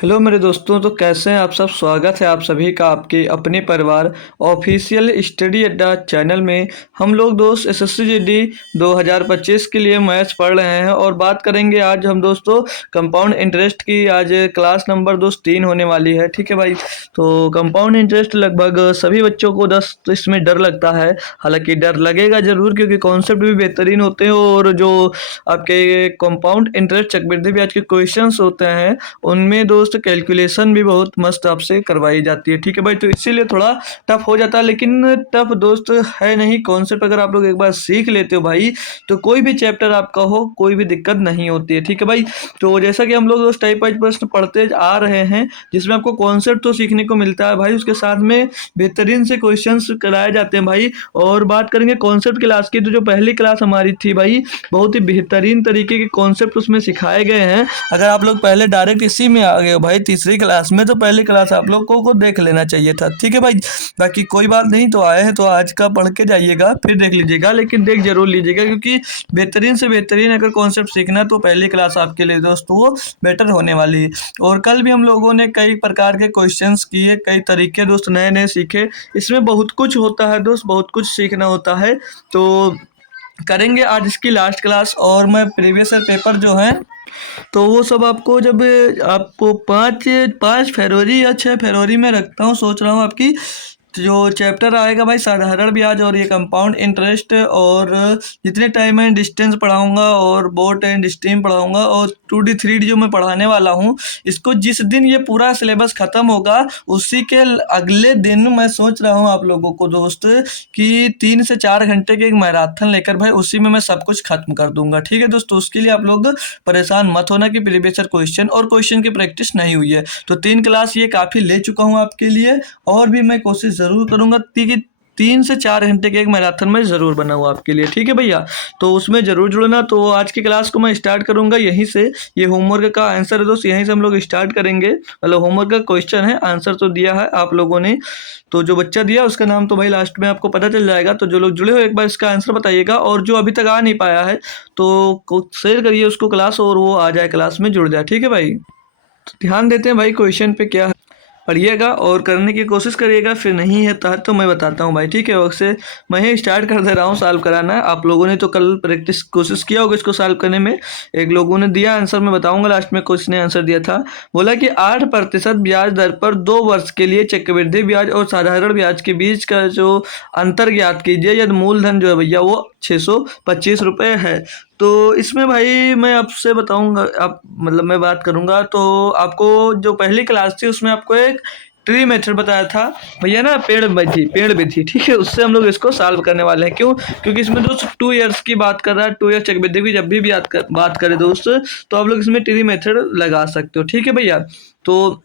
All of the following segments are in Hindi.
हेलो मेरे दोस्तों, तो कैसे हैं आप सब। स्वागत है आप सभी का आपके अपने परिवार ऑफिशियल स्टडी अड्डा चैनल में। हम लोग दोस्त एसएससी जीडी 2025 के लिए मैथ्स पढ़ रहे हैं और बात करेंगे आज हम दोस्तों कंपाउंड इंटरेस्ट की। आज क्लास नंबर 3 होने वाली है, ठीक है भाई। तो कंपाउंड इंटरेस्ट लगभग सभी बच्चों को इसमें डर लगता है। हालांकि डर लगेगा ज़रूर, क्योंकि कॉन्सेप्ट भी बेहतरीन होते हैं और जो आपके कंपाउंड इंटरेस्ट चक्रवृद्धि ब्याज के क्वेश्चंस होते हैं उनमें दोस्त कैलकुलेशन भी बहुत मस्त आपसे करवाई जाती है, ठीक है भाई। तो इसीलिए थोड़ा टफ हो जाता है, लेकिन टफ दोस्त है नहीं। कॉन्सेप्ट अगर आप लोग एक बार सीख लेते हो भाई, तो कोई भी चैप्टर आपका हो कोई भी दिक्कत नहीं होती है, ठीक है भाई। तो जैसा कि हम लोग दोस्त टाइप वाइज प्रश्न पढ़ते आ रहे हैं, जिसमें आपको कॉन्सेप्ट तो सीखने को मिलता है भाई, उसके साथ में बेहतरीन से क्वेश्चंस कराए जाते हैं भाई। और बात करेंगे कॉन्सेप्ट क्लास की, तो जो पहली क्लास हमारी थी भाई, बहुत ही बेहतरीन तरीके के कॉन्सेप्ट उसमें सिखाए गए हैं। अगर आप लोग पहले डायरेक्ट इसी में आ गए हो भाई तीसरी क्लास में, तो पहली क्लास आप लोगों को देख लेना चाहिए था, ठीक है भाई। बाकी कोई बात नहीं, तो आए हैं तो आज का पढ़ के जाइएगा, फिर देख लीजिएगा, लेकिन देख जरूर लीजिएगा, क्योंकि बेहतरीन से बेहतरीन अगर कॉन्सेप्ट सीखना है तो पहली क्लास आपके लिए दोस्तों वो बेटर होने वाली है। और कल भी हम लोगों ने कई प्रकार के क्वेश्चंस किए, कई तरीके दोस्त नए नए सीखे। इसमें बहुत कुछ होता है दोस्त, बहुत कुछ सीखना होता है। तो करेंगे आज इसकी लास्ट क्लास। और मैं प्रीवियस ईयर पेपर जो है तो वो सब आपको जब आपको 5 फरवरी या 6 फरवरी में रखता हूँ, सोच रहा हूँ आपकी जो चैप्टर आएगा भाई साधारण ब्याज और ये कंपाउंड इंटरेस्ट, और जितने टाइम एंड डिस्टेंस पढ़ाऊंगा और बोट एंड स्ट्रीम पढ़ाऊंगा और 2D 3D जो मैं पढ़ाने वाला हूँ, इसको जिस दिन ये पूरा सिलेबस ख़त्म होगा उसी के अगले दिन मैं सोच रहा हूँ आप लोगों को दोस्त कि 3 से 4 घंटे के एक मैराथन लेकर भाई उसी में मैं सब कुछ खत्म कर दूंगा, ठीक है दोस्तों। उसके लिए आप लोग परेशान मत होना कि प्रीवियस ईयर क्वेश्चन और क्वेश्चन की प्रैक्टिस नहीं हुई है। तो 3 क्लास ये काफ़ी ले चुका हूँ आपके लिए, और भी मैं कोशिश ज़रूर करूँगा कि 3 से 4 घंटे के एक मैराथन में ज़रूर बनाऊँ आपके लिए, ठीक है भैया। तो उसमें ज़रूर जुड़ना। तो आज की क्लास को मैं स्टार्ट करूँगा यहीं से। ये होमवर्क का आंसर है दोस्त, यहीं से हम लोग स्टार्ट करेंगे। मतलब होमवर्क का क्वेश्चन है, आंसर तो दिया है आप लोगों ने। तो जो बच्चा दिया उसका नाम तो भाई लास्ट में आपको पता चल जाएगा। तो जो लोग जुड़े हो एक बार इसका आंसर बताइएगा, और जो अभी तक आ नहीं पाया है तो शेयर करिए उसको क्लास, और वो आ जाए क्लास में जुड़ जाए, ठीक है भाई। तो ध्यान देते हैं भाई क्वेश्चन पे क्या है, पढ़िएगा और करने की कोशिश करिएगा। फिर नहीं है तो मैं बताता हूँ भाई, ठीक है। वैसे मैं ही स्टार्ट कर दे रहा हूँ सॉल्व कराना। आप लोगों ने तो कल प्रैक्टिस कोशिश किया होगा इसको सॉल्व करने में। एक लोगों ने दिया आंसर, मैं बताऊंगा लास्ट में किसने आंसर दिया था। बोला कि 8% ब्याज दर पर 2 वर्ष के लिए चक्रवृद्धि ब्याज और साधारण ब्याज के बीच का जो अंतर ज्ञात कीजिए, यदि मूलधन जो है भैया वो 625 रुपये है। तो इसमें भाई मैं आपसे बताऊंगा, आप मतलब मैं बात करूंगा तो आपको जो पहली क्लास थी उसमें आपको एक ट्री मेथड बताया था भैया ना, पेड़ भी थी, ठीक है। उससे हम लोग इसको सॉल्व करने वाले हैं। क्यों? क्योंकि इसमें दोस्त 2 इयर्स की बात कर रहा है, 2 इयर्स चक्रवृद्धि की जब भी बात करें दोस्त, तो आप लोग इसमें ट्री मेथड लगा सकते हो, ठीक है भैया। तो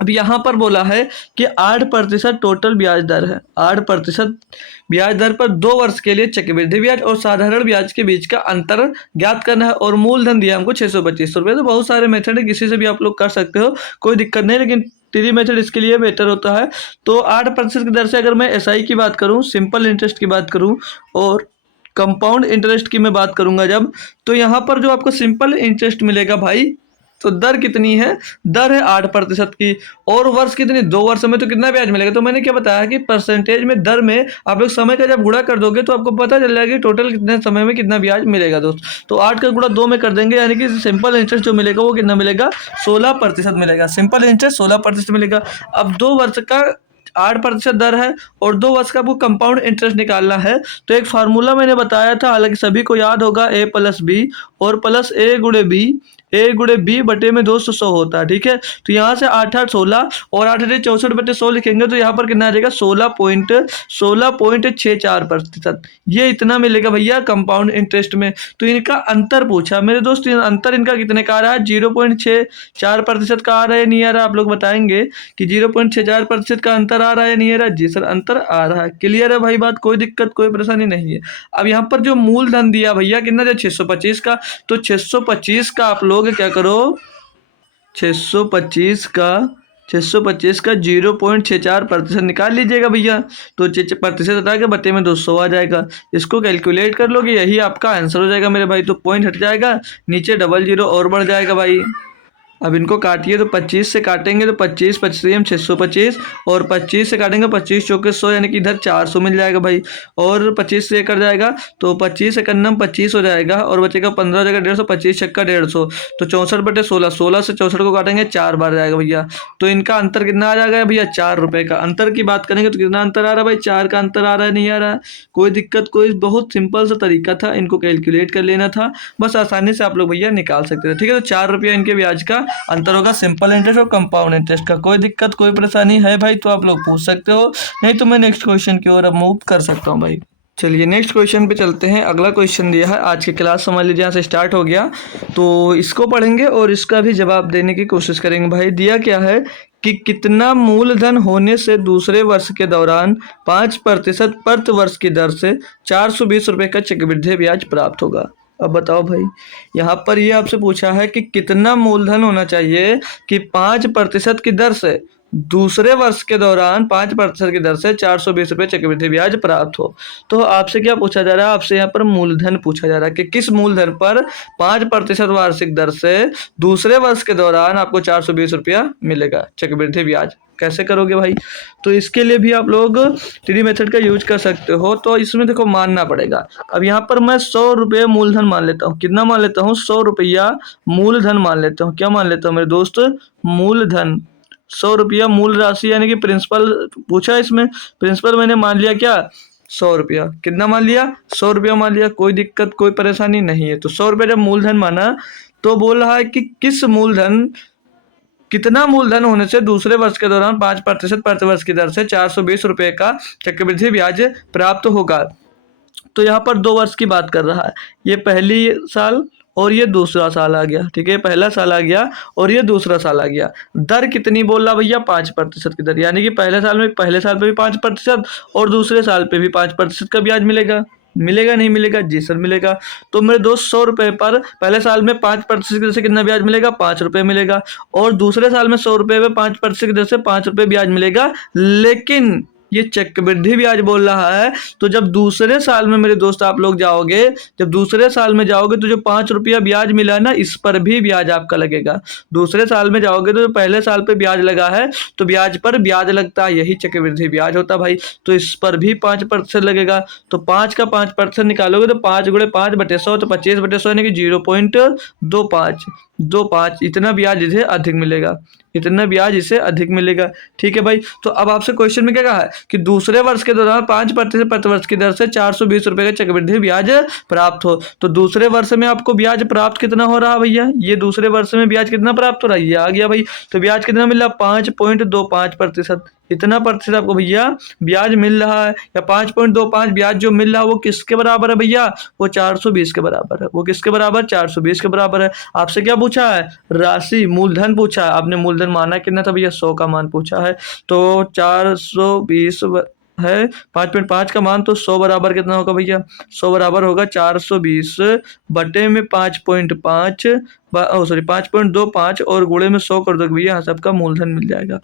अब यहाँ पर बोला है कि 8% टोटल ब्याज दर है। 8% ब्याज दर पर 2 वर्ष के लिए चक्रवृद्धि ब्याज और साधारण ब्याज के बीच का अंतर ज्ञात करना है, और मूलधन दिया हमको 625 रुपये। तो बहुत सारे मेथड है, किसी से भी आप लोग कर सकते हो, कोई दिक्कत नहीं, लेकिन ट्री मेथड इसके लिए बेटर होता है। तो 8% की दर से अगर मैं एसआई की बात करूँ, सिंपल इंटरेस्ट की बात करूँ और कंपाउंड इंटरेस्ट की मैं बात करूँगा जब, तो यहाँ पर जो आपको सिंपल इंटरेस्ट मिलेगा भाई, तो दर कितनी है? दर है 8% की। और वर्ष कितनी? 2 वर्ष में तो कितना ब्याज मिलेगा? तो मैंने क्या बताया कि परसेंटेज में दर में आप लोग समय का जब गुणा कर दोगे तो आपको पता चल जाएगा कि टोटल कितने समय में कितना ब्याज मिलेगा दोस्त। तो 8 का गुणा 2 में कर देंगे, यानी कि सिंपल इंटरेस्ट जो मिलेगा वो कितना मिलेगा? 16% मिलेगा। सिंपल इंटरेस्ट 16% मिलेगा। अब 2 वर्ष का 8% दर है और 2 वर्ष का आपको कंपाउंड इंटरेस्ट निकालना है। तो एक फार्मूला मैंने बताया था, हालांकि सभी को याद होगा, ए प्लस बी और प्लस ए गुणे बी बटे में 200 होता है, ठीक है। तो यहाँ से 8 8 16 और 8 8 64 बटे 100 लिखेंगे तो यहाँ पर कितना आ जाएगा? 16.64%। ये इतना मिलेगा भैया कंपाउंड इंटरेस्ट में। तो इनका अंतर पूछा मेरे दोस्त, अंतर इनका कितने का आ रहा है? 0.64% का आ रहा है, नहीं आ रहा? आप लोग बताएंगे कि 0.64% का अंतर आ रहा है, नहीं आ रहा? जी सर, अंतर आ रहा है। क्लियर है भाई बात, कोई दिक्कत कोई परेशानी नहीं है। अब यहाँ पर जो मूलधन दिया भैया कितना दिया? 625 का। तो 625 का आप लोग क्या करो, 625 का 0.64% निकाल लीजिएगा भैया। तो प्रतिशत हटा के बटे में 200 आ जाएगा। इसको कैलकुलेट कर लोगे, यही आपका आंसर हो जाएगा मेरे भाई। तो पॉइंट हट जाएगा, नीचे 00 और बढ़ जाएगा भाई। अब इनको काटिए तो 25 से काटेंगे तो 25 25 625 और 25 से काटेंगे 25 चौके 100 यानी कि इधर 400 मिल जाएगा भाई। और 25 से ये कट जाएगा तो 25 एकन्नम 25 हो जाएगा और बचेगा 15 हो जाएगा 150, 25 छक्का 150 तो 64/16, 16 से 64 को काटेंगे 4 बार जाएगा भैया। तो इनका अंतर कितना आ जाएगा भैया, 4 रुपये का। अंतर की बात करेंगे तो कितना अंतर आ रहा है भाई, 4 का अंतर आ रहा है, नहीं आ रहा है कोई दिक्कत, कोई बहुत सिंपल सा तरीका था, इनको कैलकुलेट कर लेना था, बस आसानी से आप लोग भैया निकाल सकते थे। ठीक है, तो 4 रुपये इनके ब्याज का अंतर होगा सिंपल इंटरेस्ट और कंपाउंड इंटरेस्ट का। कोई दिक्कत कोई परेशानी है भाई तो आप लोग पूछ सकते हो, नहीं तो मैं नेक्स्ट क्वेश्चन की ओर अब मूव कर सकता हूँ भाई। चलिए नेक्स्ट क्वेश्चन पे चलते हैं। अगला क्वेश्चन दिया है, आज की क्लास समझ लीजिए यहाँ से स्टार्ट हो गया, तो इसको पढ़ेंगे और इसका भी जवाब देने की कोशिश करेंगे। भाई दिया क्या है कि कितना मूलधन होने से दूसरे वर्ष के दौरान 5% प्रति वर्ष की दर से 420 रुपये का चक्रवृद्धि ब्याज प्राप्त होगा। अब बताओ भाई, यहाँ पर ये आपसे पूछा है कि कितना मूलधन होना चाहिए कि 5% की दर से दूसरे वर्ष के दौरान 5% की दर से 420 रुपये चक्रवृद्धि ब्याज प्राप्त हो। तो आपसे क्या पूछा जा रहा है, आपसे यहाँ पर मूलधन पूछा जा रहा है कि किस मूलधन पर 5% वार्षिक दर से दूसरे वर्ष के दौरान आपको 420 रुपया मिलेगा चक्रवृद्धि ब्याज। कैसे करोगे भाई, तो इसके लिए भी आप लोग टीडी मेथड का यूज कर सकते हो। तो इसमें देखो मानना पड़ेगा। अब यहाँ पर मैं 100 रुपये मूलधन मान लेता हूँ। कितना मान लेता हूँ, 100 रुपया मूलधन मान लेता हूँ। क्या मान लेता हूँ मेरे दोस्त, मूलधन 100 रुपया मूल राशि यानी कि प्रिंसिपल पूछा है इसमें, प्रिंसिपल मैंने मान लिया क्या 100 रुपया। कितना मान लिया, 100 रुपया मान लिया, कोई दिक्कत कोई परेशानी नहीं है। तो 100 रुपया जब मूलधन माना तो बोल रहा है कि किस मूलधन, कितना मूलधन होने से दूसरे वर्ष के दौरान 5% प्रति वर्ष की दर से 420 रुपये का चक्रवृद्धि ब्याज प्राप्त होगा। तो यहाँ पर 2 वर्ष की बात कर रहा है, ये पहली साल और ये दूसरा साल आ गया। ठीक है, पहला साल आ गया और ये दूसरा साल आ गया। दर कितनी बोल रहा भैया, 5% की दर, यानी कि पहले साल पे भी 5% और दूसरे साल पे भी 5% का ब्याज मिलेगा। मिलेगा नहीं मिलेगा, जी सर मिलेगा। तो मेरे दोस्त 100 रुपये पर पहले साल में 5% की दर से कितना ब्याज मिलेगा, 5 रुपये मिलेगा। और दूसरे साल में 100 रुपये में 5% की दर से 5 रुपये ब्याज मिलेगा। लेकिन ये चक्रवृद्धि ब्याज बोल रहा है, तो जब दूसरे साल में मेरे दोस्त आप लोग जाओगे, जब दूसरे साल में जाओगे तो जो 5 रुपया ब्याज मिला ना, इस पर भी ब्याज आपका लगेगा। दूसरे साल में जाओगे तो जो पहले साल पे ब्याज लगा है तो ब्याज पर ब्याज लगता है, यही चक्रवृद्धि ब्याज होता है भाई। तो इस पर भी 5% लगेगा। तो 5 का 5% निकालोगे तो 5 गुणे 5/100 तो 25/100 यानी कि 0.25 इतना ब्याज इसे अधिक मिलेगा, इतना ब्याज इसे अधिक मिलेगा। ठीक है भाई, तो अब आपसे क्वेश्चन में क्या कहा है कि दूसरे वर्ष के दौरान 5% प्रति वर्ष की दर से 420 रुपये का चक्रवृद्धि ब्याज प्राप्त हो। तो दूसरे वर्ष में आपको ब्याज प्राप्त कितना हो रहा है भैया, ये दूसरे वर्ष में ब्याज कितना प्राप्त हो रहा है, ये आ गया भाई। तो ब्याज कितना मिल रहा है, 5.25%। इतना प्रतिशत आपको भैया ब्याज मिल रहा है, या 5.25 ब्याज जो मिल रहा है वो किसके बराबर है भैया, वो 420 के बराबर है। वो किसके बराबर, 420 के बराबर है। आपसे क्या पूछा है, राशि मूलधन पूछा है। आपने मूलधन माना कितना था भैया, 100 का मान पूछा है। तो 420 है, 5.5 का मान, तो 100 बराबर कितना होगा भैया, 100 बराबर होगा 420 बटे में 5.5 सॉरी 5.25 और गुणे में 100 कर दो भैया, यहाँ सबका मूलधन मिल जाएगा।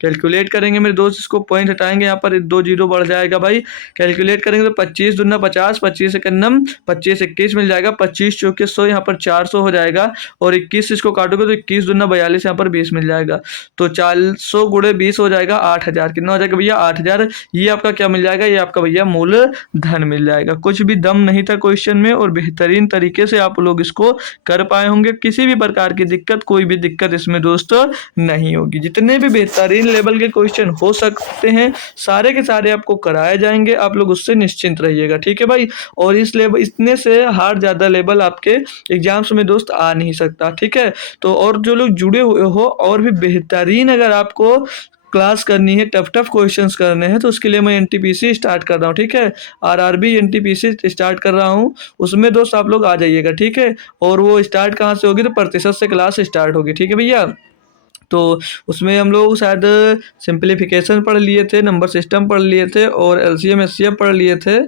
कैलकुलेट करेंगे मेरे दोस्त, इसको पॉइंट हटाएंगे, यहाँ पर 2 जीरो बढ़ जाएगा भाई। कैलकुलेट करेंगे तो 25 दूना 50, 25 एकन्नम 25 21 मिल जाएगा, 25 चौके 100 यहाँ पर 400 हो जाएगा, और 21 इसको काटोगे तो 21 दूना 42 यहाँ पर 20 मिल जाएगा। तो 400 गुणे 20 हो जाएगा 8000। कितना हो जाएगा भैया, 8000। ये आपका क्या मिल जाएगा, ये आपका भैया मूल धन मिल जाएगा। कुछ भी दम नहीं था क्वेश्चन में, और बेहतरीन तरीके से आप लोग इसको कर पाए होंगे। किसी भी प्रकार की दिक्कत, कोई भी दिक्कत इसमें दोस्तों नहीं होगी। जितने भी बेहतरीन लेवल के क्वेश्चन हो सकते हैं सारे के सारे आपको कराए जाएंगे, आप लोग उससे निश्चिंत रहिएगा। ठीक है भाई, और इस लेवल, इतने से हार्ड ज्यादा लेवल आपके एग्जाम्स में दोस्त आ नहीं सकता। ठीक है, तो और जो लोग जुड़े हुए हो और भी बेहतरीन अगर आपको क्लास करनी है, टफ क्वेश्चंस करने हैं, तो उसके लिए मैं एनटीपीसी स्टार्ट कर रहा हूँ। ठीक है, आरआरबी एनटीपीसी स्टार्ट कर रहा हूँ, उसमें दोस्त आप लोग आ जाइएगा। ठीक है, और वो स्टार्ट कहाँ से होगी, तो प्रतिशत से क्लास स्टार्ट होगी। ठीक है भैया, तो उसमें हम लोग शायद सिंप्लीफिकेशन पढ़ लिए थे, नंबर सिस्टम पढ़ लिए थे, और एलसीएम एचसीएफ पढ़ लिए थे।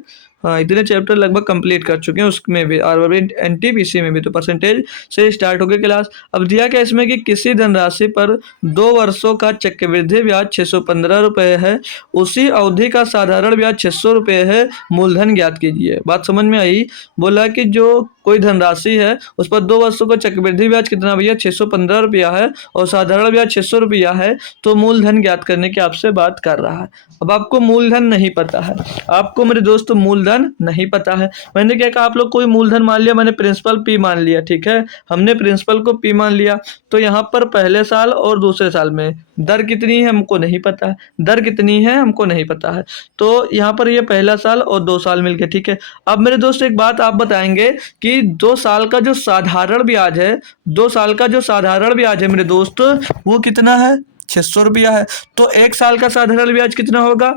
हाँ, इतने चैप्टर लगभग कंप्लीट कर चुके हैं उसमें भी, और एनटीपीसी में भी। तो परसेंटेज से स्टार्ट हो गई क्लास। अब दिया क्या इसमें कि किसी धनराशि पर 2 वर्षों का चक्रवृद्धि ब्याज 615 रुपये है, उसी अवधि का साधारण ब्याज 600 रुपये है, मूलधन ज्ञात कीजिए। बात समझ में आई। बोला कि जो कोई धनराशि है उस पर 2 वर्षों का चक्रवृद्धि ब्याज कितना भैया 615 रुपया है और साधारण ब्याज 600 रुपया है, तो मूलधन ज्ञात करने की आपसे बात कर रहा है। अब आपको मूलधन नहीं पता है, आपको मेरे दोस्त मूलधन नहीं पता है। मैंने क्या कहा, आप लोग कोई मूलधन मान लिया, मैंने प्रिंसिपल पी मान लिया, ठीक है, हमने प्रिंसिपल को पी मान लिया। तो यहाँ पर पहले साल और दूसरे साल में दर कितनी है हमको नहीं पता है, दर कितनी है हमको नहीं पता है। तो यहाँ पर ये पहला साल और 2 साल मिल गए, ठीक है। अब मेरे दोस्त एक बात आप बताएंगे कि 2 साल का जो साधारण ब्याज है, 2 साल का जो साधारण ब्याज है मेरे दोस्त, वो कितना है 600 रुपया है। तो 1 साल का साधारण ब्याज कितना होगा,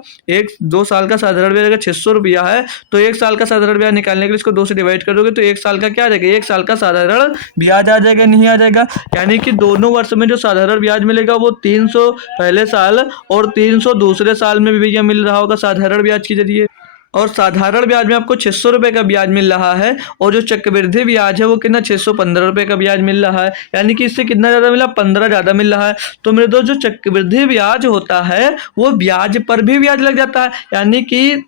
2 साल का साधारण ब्याज अगर 600 रुपया है तो 1 साल का साधारण ब्याज निकालने के लिए इसको 2 से डिवाइड कर दोगे तो 1 साल का क्या आ जाएगा, 1 साल का साधारण ब्याज आ जाएगा, नहीं आ जाएगा। यानी कि दोनों वर्ष में जो साधारण ब्याज मिलेगा वो 300 पहले साल और 300 दूसरे साल में भी भैया मिल रहा होगा साधारण ब्याज के जरिए। और साधारण ब्याज में आपको 600 रुपये का ब्याज मिल रहा है और जो चक्रवृद्धि ब्याज है वो कितना 615 रुपये का ब्याज मिल रहा है, यानी कि इससे कितना ज़्यादा मिला 15 ज़्यादा मिल रहा है। तो मेरे दोस्त जो चक्रवृद्धि ब्याज होता है वो ब्याज पर भी ब्याज लग जाता है, यानी कि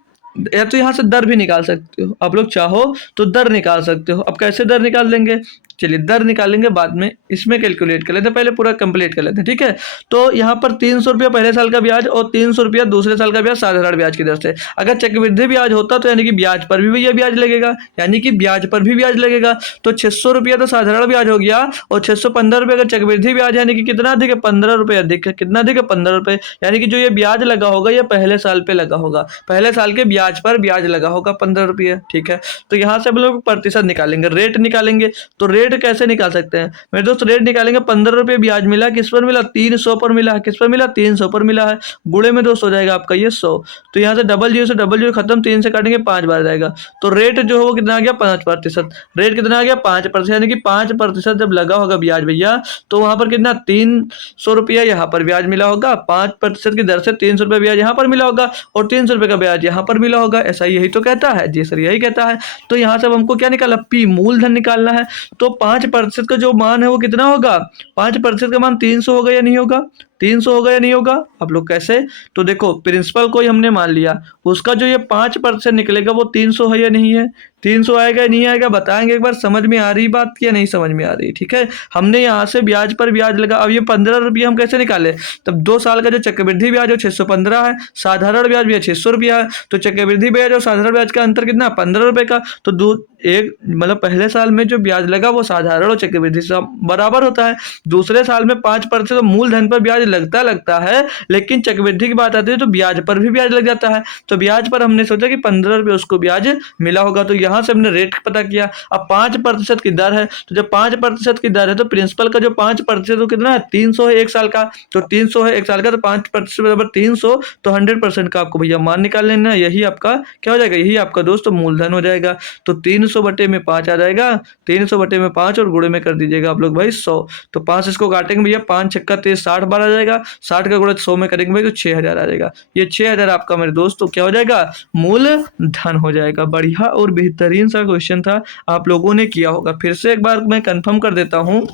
या तो यहाँ से दर भी निकाल सकते हो, आप लोग चाहो तो दर निकाल सकते हो। अब कैसे दर निकाल लेंगे, चलिए दर निकालेंगे बाद में, इसमें कैलकुलेट कर लेते हैं, पहले पूरा कंप्लीट कर लेते हैं, ठीक है। तो यहाँ पर 300 रुपया पहले साल का ब्याज और 300 रुपया दूसरे साल का ब्याज साधारण ब्याज की दर से। अगर चक्रवृद्धि ब्याज होता तो यानी कि ब्याज पर भी भैया ब्याज लगेगा, यानी कि ब्याज पर भी ब्याज लगेगा। तो 600 रुपया तो साधारण ब्याज हो गया और 615 रुपये का चक्रवृद्धि ब्याज, यानी कि कितना अधिक है 15 रुपये अधिक है, कितना अधिक है 15 रुपये, यानी कि जो ये ब्याज लगा होगा ये पहले साल पे लगा होगा, पहले साल के ब्याज पर ब्याज लगा होगा 15 रुपये, ठीक है। तो यहाँ से हम लोग प्रतिशत निकालेंगे, रेट निकालेंगे। तो रेट कैसे निकाल सकते हैं मेरे दोस्त, रेट निकालेंगे 15 रुपये ब्याज मिला, किस पर मिला 300 पर मिला, किस पर मिला 300 पर मिला है, गुणे में दोस्त हो जाएगा आपका ये 100। तो यहाँ से डबल जीरो खत्म, 3 से काटेंगे 5 बार जाएगा। तो रेट जो है वो कितना आ गया 5%, रेट कितना आ गया 5%, यानी कि 5% जब लगा होगा ब्याज भैया तो वहां पर कितना 300 रुपया यहाँ पर ब्याज मिला होगा, 5% की दर से 300 रुपया ब्याज यहाँ पर मिला होगा और 300 रुपये का ब्याज यहाँ पर मिला होगा। ऐसा यही तो कहता है जी सर, यही कहता है। तो यहाँ से हमको क्या निकाला, पी मूलधन निकालना है। तो 5% का जो मान है वो कितना होगा, 5% का मान 300 होगा या नहीं होगा, 300 होगा या नहीं होगा। आप लोग कैसे, तो देखो प्रिंसिपल को ही हमने मान लिया, उसका जो ये 5% निकलेगा वो 300 है या नहीं है, 300 आएगा या नहीं आएगा बताएंगे एक बार, समझ में आ रही बात या नहीं समझ में आ रही, ठीक है। हमने यहाँ से ब्याज पर ब्याज लगा, अब ये 15 रुपये हम कैसे निकाले, तब 2 साल का जो चक्रवृद्धि ब्याज है 615 है, साधारण ब्याज भी 600 रुपया है, तो चक्रवृद्धि ब्याज और साधारण ब्याज का अंतर कितना 15 रुपये का। तो एक मतलब पहले साल में जो ब्याज लगा वो साधारण और चक्रवृद्धि से बराबर होता है, दूसरे साल में 5% तो मूलधन पर ब्याज लगता है, लेकिन चक्रवृद्धि की बात आती है तो ब्याज पर भी ब्याज लग जाता है। तो ब्याज पर हमने सोचा कि 15 रुपये उसको ब्याज मिला होगा, तो यहाँ से हमने रेट पता किया। अब 5% की दर है, तो जब 5% की दर है तो प्रिंसिपल का जो 5% तो कितना है 300 है 1 साल का, तो 300 है 1 साल का, तो 5% बराबर 300, तो 100% का आपको भैया मान निकाल लेना है, यही आपका क्या हो जाएगा, यही आपका दोस्त मूलधन हो जाएगा। तो 300 बटे में 5 आ जाएगा, 300 बटे में 5 और गुणे में कर दीजिएगा आप लोग भाई 100। तो 5 इसको काटेंगे भैया, 5 छक्का 30 60 बार आ जाएगा, 60 का गुणा 100 में करेंगे भाई तो 6000 आ जाएगा। ये 6000 आपका मेरे दोस्तों क्या हो जाएगा, मूलधन हो जाएगा। बढ़िया और बेहतरीन सा क्वेश्चन था, आप लोगों ने किया होगा। फिर से एक बार मैं कंफर्म कर देता हूँ,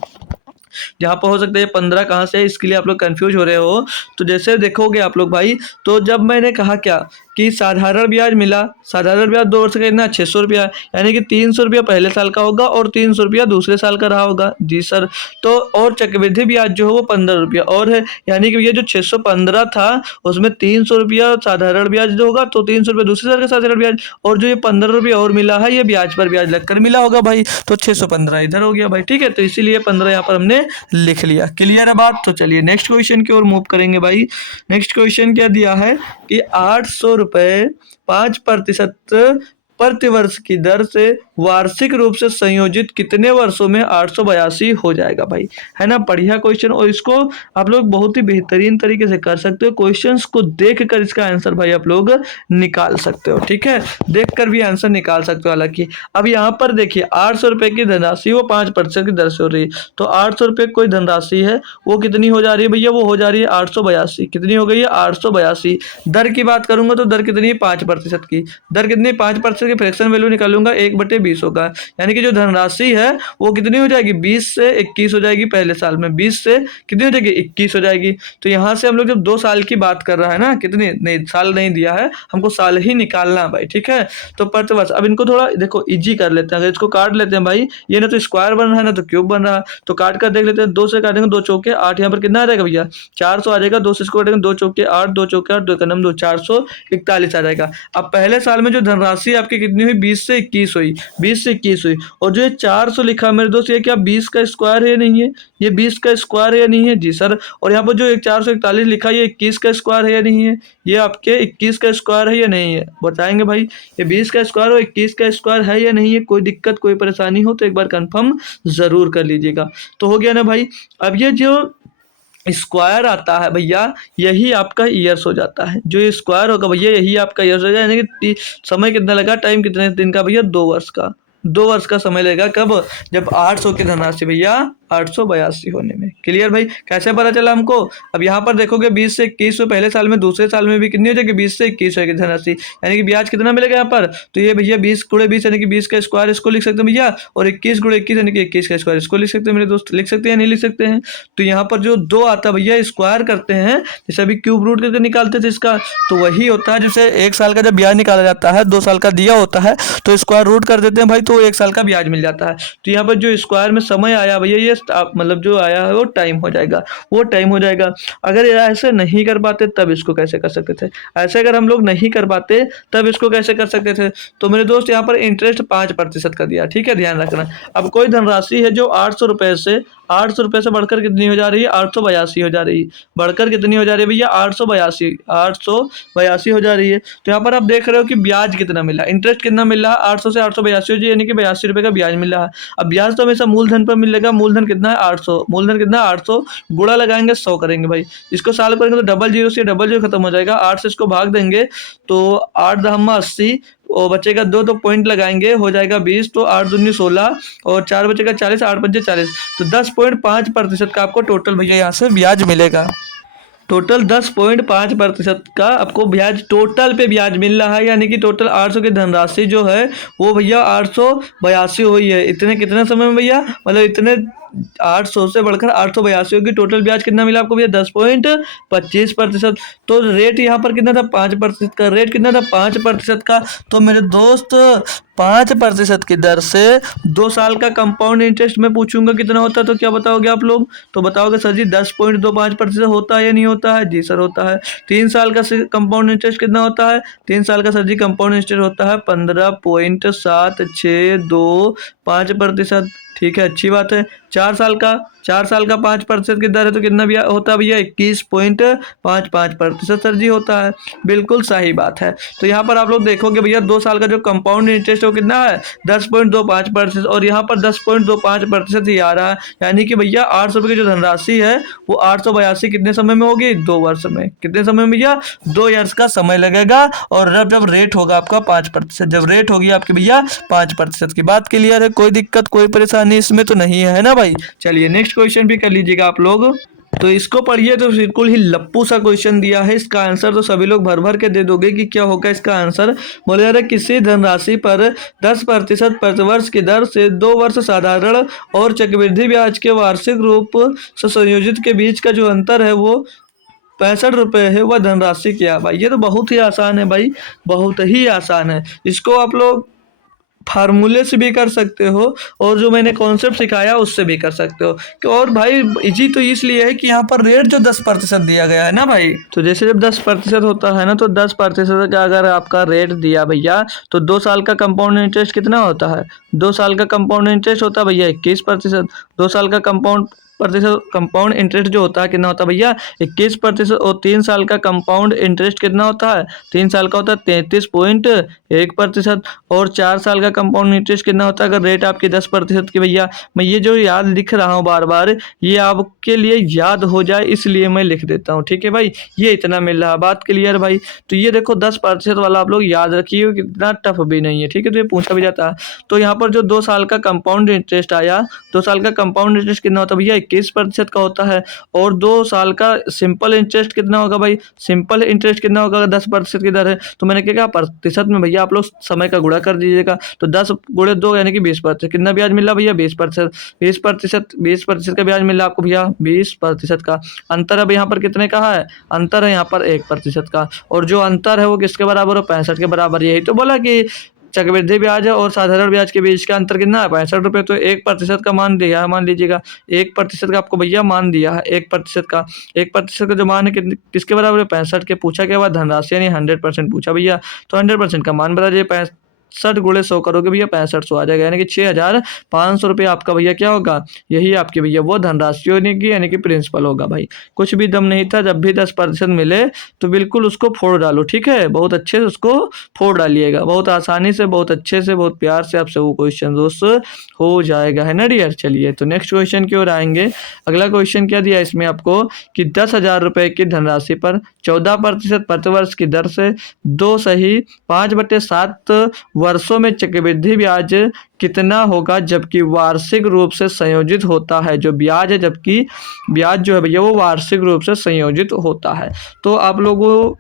जहाँ पर हो सकता है 15 कहाँ से है इसके लिए आप लोग कंफ्यूज हो रहे हो। तो जैसे देखोगे आप लोग भाई, तो जब मैंने कहा क्या कि साधारण ब्याज मिला, साधारण ब्याज 2 वर्ष का कितना 600 रुपया, यानी कि 300 रुपया पहले साल का होगा और 300 रुपया दूसरे साल का रहा होगा जी सर। तो और चक्रवृद्धि ब्याज जो है वो 15 रुपया और है, यानी कि ये जो 615 था उसमें 300 रुपया साधारण ब्याज जो होगा तो 300 रुपया दूसरे साल का साधारण ब्याज, और जो ये 15 रुपया और मिला है ये ब्याज पर ब्याज लगकर मिला होगा भाई, तो 615 इधर हो गया भाई, ठीक है। तो इसीलिए 15 यहाँ पर हमने लिख लिया। क्लियर है बात। तो चलिए नेक्स्ट क्वेश्चन की ओर मूव करेंगे भाई। नेक्स्ट क्वेश्चन क्या दिया है कि 800 रुपये 5% प्रतिवर्ष की दर से वार्षिक रूप से संयोजित कितने वर्षों में 882 हो जाएगा भाई, है ना। बढ़िया क्वेश्चन, और इसको आप लोग बहुत ही बेहतरीन तरीके से कर सकते हो। क्वेश्चंस को देखकर इसका आंसर भाई आप लोग निकाल सकते हो, ठीक है, देखकर भी आंसर निकाल सकते हो। हालांकि अब यहाँ पर देखिए 800 रुपये की धनराशि वो 5% की दर से हो रही है, तो 800 रुपये कोई धनराशि है वो कितनी हो जा रही है भैया, वो हो जा रही है 882। कितनी हो गई है 882। दर की बात करूंगा तो दर कितनी है 5% की, दर कितनी 5% करके फ्रैक्शन वैल्यू निकालूंगा 1/20 होगा, यानी कि जो धनराशि है वो कितनी हो जाएगी 20 से 21 हो जाएगी पहले साल में, 20 से कितनी हो जाएगी 21 हो जाएगी। तो यहाँ से हम लोग जब 2 साल की बात कर रहा है ना, कितनी नहीं साल नहीं दिया है हमको, साल ही निकालना है भाई, ठीक है। तो प्रतिवर्ष अब इनको थोड़ा देखो इजी कर लेते हैं, अगर इसको काट लेते हैं भाई, ये ना तो स्क्वायर बन रहा है ना तो क्यूब बन रहा है, तो काट कर देख लेते हैं। 2 से काटेंगे 2 चौके 8, यहाँ पर कितना आ जाएगा भैया 400 आ जाएगा। 2 से इसको काटेंगे 2 चौके 8, 2 चौके 8, 2 का नम 2, 441 आ जाएगा। अब पहले साल में जो धनराशि आपकी कितनी हुई 20 से 21 हुई, 20 से 21 हुई, और जो ये 400 लिखा मेरे दोस्त, ये क्या 20 का स्क्वायर है या नहीं है, ये 20 का स्क्वायर है या नहीं है जी सर। और यहाँ पर जो 441 लिखा है ये 21 का स्क्वायर है या नहीं है, ये आपके 21 का स्क्वायर है या नहीं है, बताएंगे भाई। ये 20 का स्क्वायर और 21 का स्क्वायर है या नहीं है, कोई दिक्कत कोई परेशानी हो तो एक बार कंफर्म जरूर कर लीजिएगा। तो हो गया ना भाई। अब ये जो स्क्वायर आता है भैया यही आपका ईयर्स हो जाता है, जो ये स्क्वायर होगा भैया यही आपका ईयर्स हो जाएगा, यानी कि समय कितना लगा, टाइम कितने दिन का भैया 2 वर्ष का, 2 वर्ष का समय लगेगा। कब, जब 800 की धनराशि भैया 882 होने में। क्लियर भाई, कैसे पता चला हमको। अब यहाँ पर देखोगे 20 से 21 पहले साल में, दूसरे साल में भी कितनी हो जाएगी 20 से 21 होगी धनराशि, यानी कि ब्याज कितना मिलेगा यहाँ पर। तो ये भैया 20 गुणे 20 यानी कि 20 का स्क्वायर इसको लिख सकते हैं भैया, और 21 गुणे 21 यानी कि 21 का स्क्वायर इसको लिख सकते हैं मेरे दोस्त, लिख सकते हैं नहीं लिख सकते हैं। तो यहाँ पर जो 2 आता है भैया स्क्वायर करते हैं, जैसे अभी क्यूब रूट करके निकालते थे इसका, तो वही होता है जैसे 1 साल का जब ब्याज निकाला जाता है, 2 साल का दिया होता है तो स्क्वायर रूट कर देते हैं भाई, तो 1 साल का ब्याज मिल जाता है। तो यहाँ पर जो स्क्वायर में समय आया भैया ये मतलब जो आया है वो टाइम हो जाएगा, वो टाइम हो जाएगा। अगर ऐसे नहीं कर पाते तब इसको कैसे कर सकते थे, ऐसे अगर हम लोग नहीं कर पाते तब इसको कैसे कर सकते थे। तो मेरे दोस्त यहाँ पर इंटरेस्ट 5% का दिया, ठीक है, ध्यान रखना। अब कोई धनराशि है जो 800 रुपए से, 800 रुपए से बढ़कर कितनी हो जा रही है 882 हो जा रही है, बढ़कर कितनी हो जा रही है भैया 882 हो जा रही है। तो यहाँ पर आप देख रहे हो कि ब्याज कितना मिला, इंटरेस्ट कितना मिल रहा है 800 से 882 हो, यानी कि 82 रुपए का ब्याज मिल रहा है। अब ब्याज तो हमेशा मूलधन पर मिलेगा, मूलधन कितना है 800, मूलधन कितना है 800, गुणा लगाएंगे 100 करेंगे भाई, इसको साल करेंगे तो डबल जीरो से डबल जीरो खत्म हो जाएगा, 8 से इसको भाग देंगे तो 8 दहम्मा 80 और बचेगा 2, तो पॉइंट लगाएंगे हो जाएगा 20, तो 8 दूनी 16 और 4 बचेगा 40, 8 पंजे 40, तो 10.5% का आपको टोटल भैया यहाँ से ब्याज मिलेगा। टोटल 10.5% का आपको ब्याज, टोटल पे ब्याज मिल रहा है, यानी कि टोटल 800 की धनराशि जो है वो भैया 882 हुई है। इतने कितने समय में भैया, मतलब इतने 800 से बढ़कर 882 होगी, टोटल ब्याज कितना मिला आपको भैया 10.25%। तो रेट यहाँ पर कितना था 5% का, रेट कितना था 5% का। तो मेरे दोस्त 5% की दर से 2 साल का कंपाउंड इंटरेस्ट में पूछूंगा कितना होता है, तो क्या बताओगे आप लोग, तो बताओगे सर जी 10.25% होता है या नहीं होता है, जी सर होता है। 3 साल का कंपाउंड इंटरेस्ट कितना होता है, 3 साल का सर जी कंपाउंड इंटरेस्ट होता है 15.762 ठीक है, अच्छी बात है। 4 साल का 5% की दर है तो कितना भी होता है भैया 21.55% सर जी होता है, बिल्कुल सही बात है। तो यहाँ पर आप लोग देखोगे भैया 2 साल का जो कंपाउंड इंटरेस्ट है वो कितना है 10.25%, और यहाँ पर 10.25% ही आ रहा है, यानी कि भैया 800 रुपये की जो धनराशि है वो 882 कितने समय में होगी 2 वर्ष में, कितने समय में भैया 2 ईयर्स का समय लगेगा। और जब रेट होगा आपका 5%, जब रेट होगी आपकी भैया 5% की बात क्लियर है, कोई दिक्कत कोई परेशानी इसमें तो नहीं है ना भाई। चलिए नेक्स्ट क्वेश्चन भी कर लीजिएगा आप लोग, तो इसको पढ़िए तो बिल्कुल ही लप्पू सा क्वेश्चन दिया है, इसका आंसर तो सभी लोग भर भर के दे दोगे कि क्या होगा इसका आंसर। बोले जा रहा है किसी धनराशि पर 10% प्रतिवर्ष की दर से 2 वर्ष साधारण और चक्रवृद्धि ब्याज के वार्षिक रूप से संयोजित के बीच का जो अंतर है वो 65 रुपये है, वह धनराशि क्या है भाई। ये तो बहुत ही आसान है भाई, बहुत ही आसान है। इसको आप लोग फार्मूले से भी कर सकते हो और जो मैंने कॉन्सेप्ट सिखाया उससे भी कर सकते हो। और भाई इजी तो इसलिए है कि यहाँ पर रेट जो 10% दिया गया है ना भाई, तो जैसे जब 10% होता है ना तो 10% का अगर आपका रेट दिया भैया तो 2 साल का कंपाउंड इंटरेस्ट कितना होता है, 2 साल का कंपाउंड इंटरेस्ट होता है भैया 21%। 2 साल का कंपाउंड इंटरेस्ट जो होता है कितना होता है भैया 21%, और 3 साल का कंपाउंड इंटरेस्ट कितना होता है, 3 साल का होता है 33.1%, और 4 साल का कंपाउंड इंटरेस्ट कितना होता है अगर रेट आपकी 10% की। भैया मैं ये जो याद लिख रहा हूँ बार बार ये आपके लिए याद हो जाए इसलिए मैं लिख देता हूँ, ठीक है भाई। ये इतना मिल रहा है, बात क्लियर भाई। तो ये देखो 10% वाला आप लोग याद रखिए, कितना टफ भी नहीं है, ठीक है, तो ये पूछा भी जाता है। तो यहाँ पर जो 2 साल का कंपाउंड इंटरेस्ट आया, 2 साल का कंपाउंड इंटरेस्ट कितना होता है भैया 21% का होता है। और 2 साल का सिंपल इंटरेस्ट कितना होगा भाई, सिंपल इंटरेस्ट कितना होगा अगर 10% की दर है, तो मैंने क्या कहा प्रतिशत में भैया आप लोग समय का गुणा कर दीजिएगा। तो 10 गुणे 2 यानी कि 20%। कितना ब्याज मिल रहा भैया 20%। 20% का ब्याज मिल रहा है आपको भैया 20% का। अंतर अब यहाँ पर कितने का है, अंतर है यहाँ पर 1% का। और जो अंतर है वो किसके बराबर है, 65 के बराबर। यही तो बोला कि चक्रवृद्धि ब्याज और साधारण ब्याज के बीच का अंतर कितना है, 65 रुपये। तो 1% का मान दिया है, मान लीजिएगा 1% का आपको भैया मान दिया है 1% का। 1% का जो मान है किसके बराबर है, 65 के। पूछा क्या हुआ, धनराशि यानी 100% पूछा भैया, तो 100% का मान बता दीजिए। 65 × 100 करोगे भैया 6500 आ जाएगा, यानी कि 6500 रुपये आपका भैया क्या होगा, यही आपकी भैया वो धनराशि होने की यानी कि प्रिंसिपल होगा भाई। कुछ भी दम नहीं था, जब भी 10% मिले तो बिल्कुल उसको फोड़ डालो, ठीक है, बहुत अच्छे से उसको फोड़ डालिएगा, बहुत आसानी से, बहुत अच्छे से, बहुत प्यार से आपसे वो क्वेश्चन दोस्त हो जाएगा, है ना डियर। चलिए तो नेक्स्ट क्वेश्चन की ओर आएंगे। अगला क्वेश्चन क्या दिया इसमें आपको कि 10,000 रुपये की धनराशि पर 14% प्रतिवर्ष की दर से 2 सही 5/7 वर्षों में चक्रवृद्धि ब्याज कितना होगा, जबकि वार्षिक रूप से संयोजित होता है। जो ब्याज है, जबकि ब्याज जो है भैया वो वार्षिक रूप से संयोजित होता है। तो आप लोगों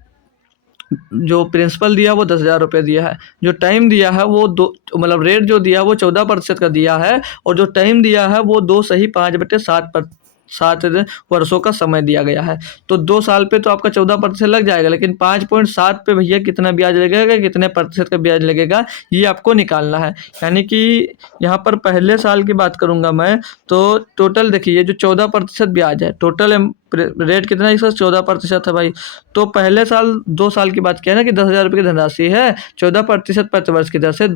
जो प्रिंसिपल दिया वो 10,000 रुपये दिया है, जो टाइम दिया है वो दो, मतलब रेट जो दिया वो 14% का दिया है, और जो टाइम दिया है वो 2 सही 5/7 वर्षों का समय दिया गया है। तो 2 साल पे तो आपका 14% लग जाएगा, लेकिन 5.7 पे भैया कितना ब्याज लगेगा, कितने प्रतिशत का ब्याज लगेगा, ये आपको निकालना है। यानी कि यहाँ पर पहले साल की बात करूंगा मैं, तो टोटल देखिए जो 14% ब्याज है, टोटल रेट कितना है इसका, 14% है भाई। तो पहले साल 2 साल की बात किया ना कि 10,000 रुपये की धनराशि है, 14% प्रतिवर्ष की दर से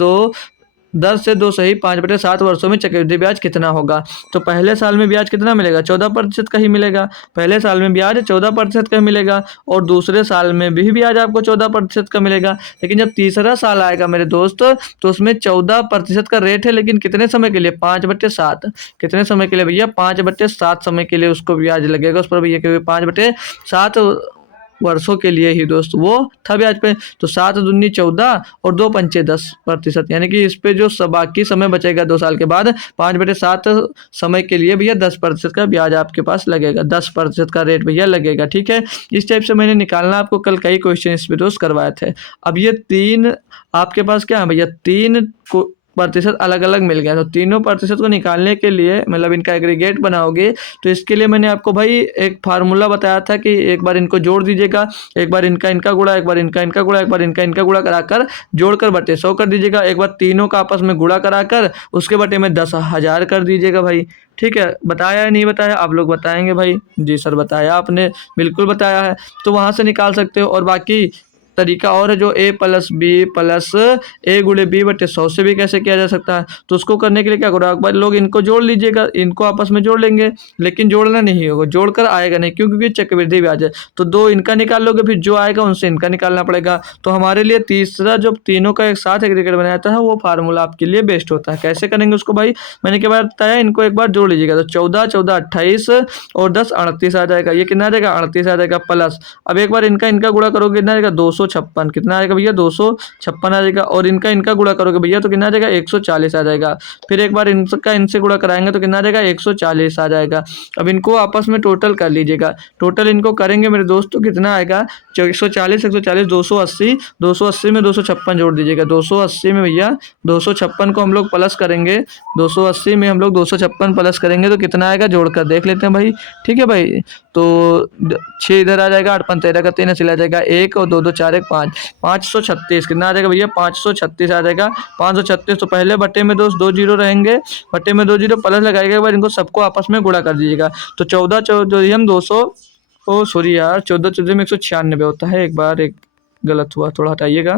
10 से 2 सही 5/7 वर्षों में चक्रवृद्धि ब्याज कितना होगा। तो पहले साल में ब्याज कितना मिलेगा, 14% का ही मिलेगा। पहले साल में ब्याज 14% का ही मिलेगा, और दूसरे साल में भी ब्याज आपको 14% का मिलेगा। लेकिन जब तीसरा साल आएगा मेरे दोस्त, तो उसमें 14% का रेट है, लेकिन कितने समय के लिए, 5/7। कितने समय के लिए भैया, 5/7 समय के लिए उसको ब्याज लगेगा उस पर भैया, क्योंकि 5/7 वर्षों के लिए ही दोस्त वो था ब्याज पे। तो 7 दूनी 14 और 2 पंचे 10%, यानी कि इस पे जो बाकी समय बचेगा 2 साल के बाद, 5/7 समय के लिए भैया 10% का ब्याज आपके पास लगेगा, 10% का रेट भैया लगेगा, ठीक है। इस टाइप से मैंने निकालना, आपको कल कई क्वेश्चन इस पे दोस्त करवाए थे। अब ये 3 आपके पास क्या है भैया, 3 प्रतिशत अलग अलग मिल गया। तो तीनों प्रतिशत को निकालने के लिए, मतलब इनका एग्रीगेट बनाओगे, तो इसके लिए मैंने आपको भाई एक फार्मूला बताया था कि एक बार इनको जोड़ दीजिएगा, एक बार इनका गुणा, एक बार इनका गुणा, एक बार इनका गुणा कराकर जोड़कर बटे 100 कर दीजिएगा। एक बार तीनों का आपस में गुणा कराकर उसके बटे में 10,000 कर दीजिएगा भाई, ठीक है। बताया है नहीं बताया, आप लोग बताएंगे भाई। जी सर बताया आपने, बिल्कुल बताया है। तो वहाँ से निकाल सकते हो। और बाकी तरीका और है जो a + b + a × b/100 से भी कैसे किया जा सकता है। तो उसको करने के लिए क्या करो, एक बार लोग इनको जोड़ लीजिएगा, इनको आपस में जोड़ लेंगे, लेकिन जोड़ना नहीं होगा, जोड़कर आएगा नहीं, क्यों, क्योंकि चक्रवृद्धि ब्याज है। तो 2 इनका निकाल लोगे, फिर जो आएगा उनसे इनका निकालना पड़ेगा। तो हमारे लिए तीसरा जो तीनों का एक साथ एग्रीगेट बनाया था वो फार्मूला आपके लिए बेस्ट होता है। कैसे करेंगे उसको भाई, मैंने क्या बताया, इनको एक बार जोड़ लीजिएगा। तो 14 14 28 और 10 38 आ जाएगा। ये कितना आ जाएगा, 38 आ जाएगा प्लस। अब एक बार इनका गुणा करोगे, कितना आएगा, 256। कितना आएगा भैया, 256 आ जाएगा। और इनका गुणा करोगे भैया तो कितना आ जाएगा, 140 आ जाएगा। फिर एक बार इनसे गुणा कराएंगे तो कितना आ जाएगा, 140 आ जाएगा। अब इनको आपस में टोटल कर लीजिएगा। टोटल इनको करेंगे मेरे दोस्त तो कितना आएगा, 140 140 280, 280 में 256 जोड़ दीजिएगा। 280 में भैया 256 को हम लोग प्लस करेंगे, 280 में हम लोग 256 प्लस करेंगे तो कितना आएगा, जोड़कर देख लेते हैं भाई, ठीक है भाई। तो 6 इधर आ जाएगा, 8 × 5 = 13 का 3 ऐसे आ जाएगा 1 और 2 2 4 1 5, 536। कितना आ जाएगा भैया, 536 आ जाएगा। 536 तो पहले बटे में दोस्त 2 जीरो रहेंगे, बटे में 2 जीरो प्लस लगाएगा, एक बार इनको सबको आपस में गुणा कर दीजिएगा। तो 14 14 हम 200, ओ सॉरी यार, 14 14 में 196 होता है। एक बार एक गलत हुआ, थोड़ा हटाइएगा,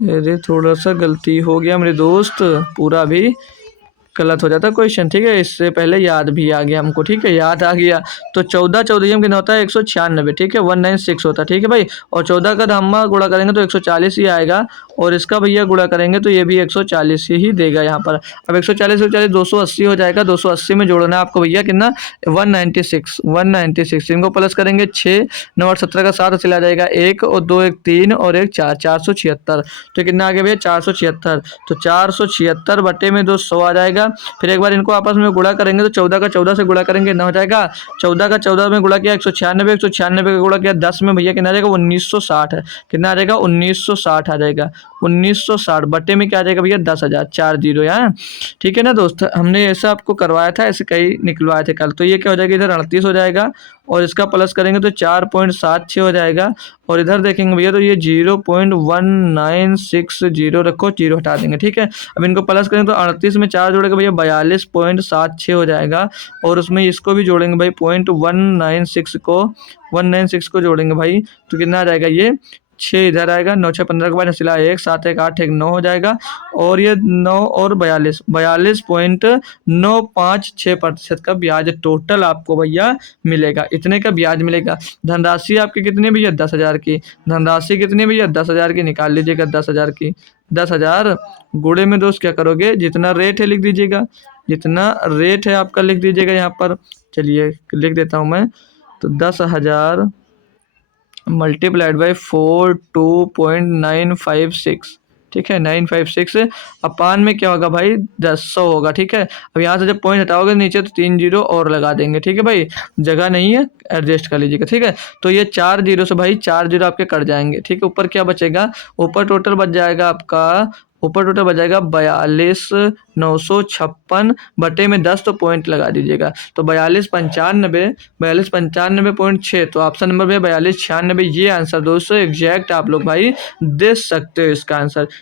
अरे थोड़ा सा गलती हो गया मेरे दोस्त, पूरा भी गलत हो जाता क्वेश्चन, ठीक है। इससे पहले याद भी आ गया हमको, ठीक है, याद आ गया। तो 14 14 कितना होता है, 196, ठीक है, 196 होता है, ठीक है भाई। और 14 का धम्मा गुणा करेंगे तो 140 ही आएगा, और इसका भैया गुणा करेंगे तो ये भी 140 ही देगा यहाँ पर। अब 140 140 280 हो जाएगा। 280 में जोड़ना है आपको भैया कितना, 196। इनको प्लस करेंगे 6 9 8 17 का 7 चला जाएगा, 1 और 2 1 3 और 1 4, 476। तो कितना आ गया भैया, 476। तो 476 बटे में 200 आ जाएगा, जाएगा। फिर एक बार इनको आपस में गुणा करेंगे तो 14 का 14 से गुणा करेंगे कितना हो जाएगा, 14 का 14 में गुणा किया 196, 196 का गुणा किया 10 में भैया कितना आ जाएगा 1960 है। कितना आ जाएगा 1960 आ जाएगा। 1960 बटे में क्या आ जाएगा भैया 10,000, 4 जीरो यहाँ। ठीक है ना दोस्त, हमने ऐसा आपको करवाया था, ऐसे कई निकलवाए थे कल। तो ये क्या हो जाएगा, इधर 38 हो जाएगा और इसका प्लस करेंगे तो 4.76 हो जाएगा। और इधर देखेंगे भैया तो ये 0.1960 रखो, जीरो हटा देंगे। ठीक है, अब इनको प्लस करेंगे तो 38 में 4 जोड़ेंगे भैया 42.76 हो जाएगा। और उसमें इसको भी जोड़ेंगे भाई 196 को जोड़ेंगे भाई तो कितना आ जाएगा, ये 6 इधर आएगा, 9 6 15 के बाद सिला 1 7 1 8 1 9 हो जाएगा। और ये 9 और 42.956% का ब्याज टोटल आपको भैया मिलेगा। इतने का ब्याज मिलेगा। धनराशि आपकी कितनी भैया 10,000 की। धनराशि कितनी भैया 10,000 की, निकाल लीजिएगा 10,000 की। 10,000 गुणे में दोस्त क्या करोगे, जितना रेट है लिख दीजिएगा, जितना रेट है आपका लिख दीजिएगा यहाँ पर। चलिए लिख देता हूँ मैं, तो 10,000 मल्टीप्लाइड बाई 42.956। ठीक है, 956 अपान में क्या होगा भाई 100 होगा। ठीक है, अब यहाँ से जब पॉइंट हटाओगे नीचे तो 3 जीरो और लगा देंगे। ठीक है भाई, जगह नहीं है एडजस्ट कर लीजिएगा। ठीक है, तो ये 4 जीरो से भाई 4 जीरो आपके कट जाएंगे। ठीक है, ऊपर क्या बचेगा, ऊपर टोटल बच जाएगा आपका, ऊपर टोटल बच जाएगा 42,956 बटे में 10 तो पॉइंट लगा दीजिएगा। तो 42,95.6 तो ऑप्शन नंबर में 42,96 ये आंसर दोस्तों एग्जैक्ट आप लोग भाई दे सकते हो।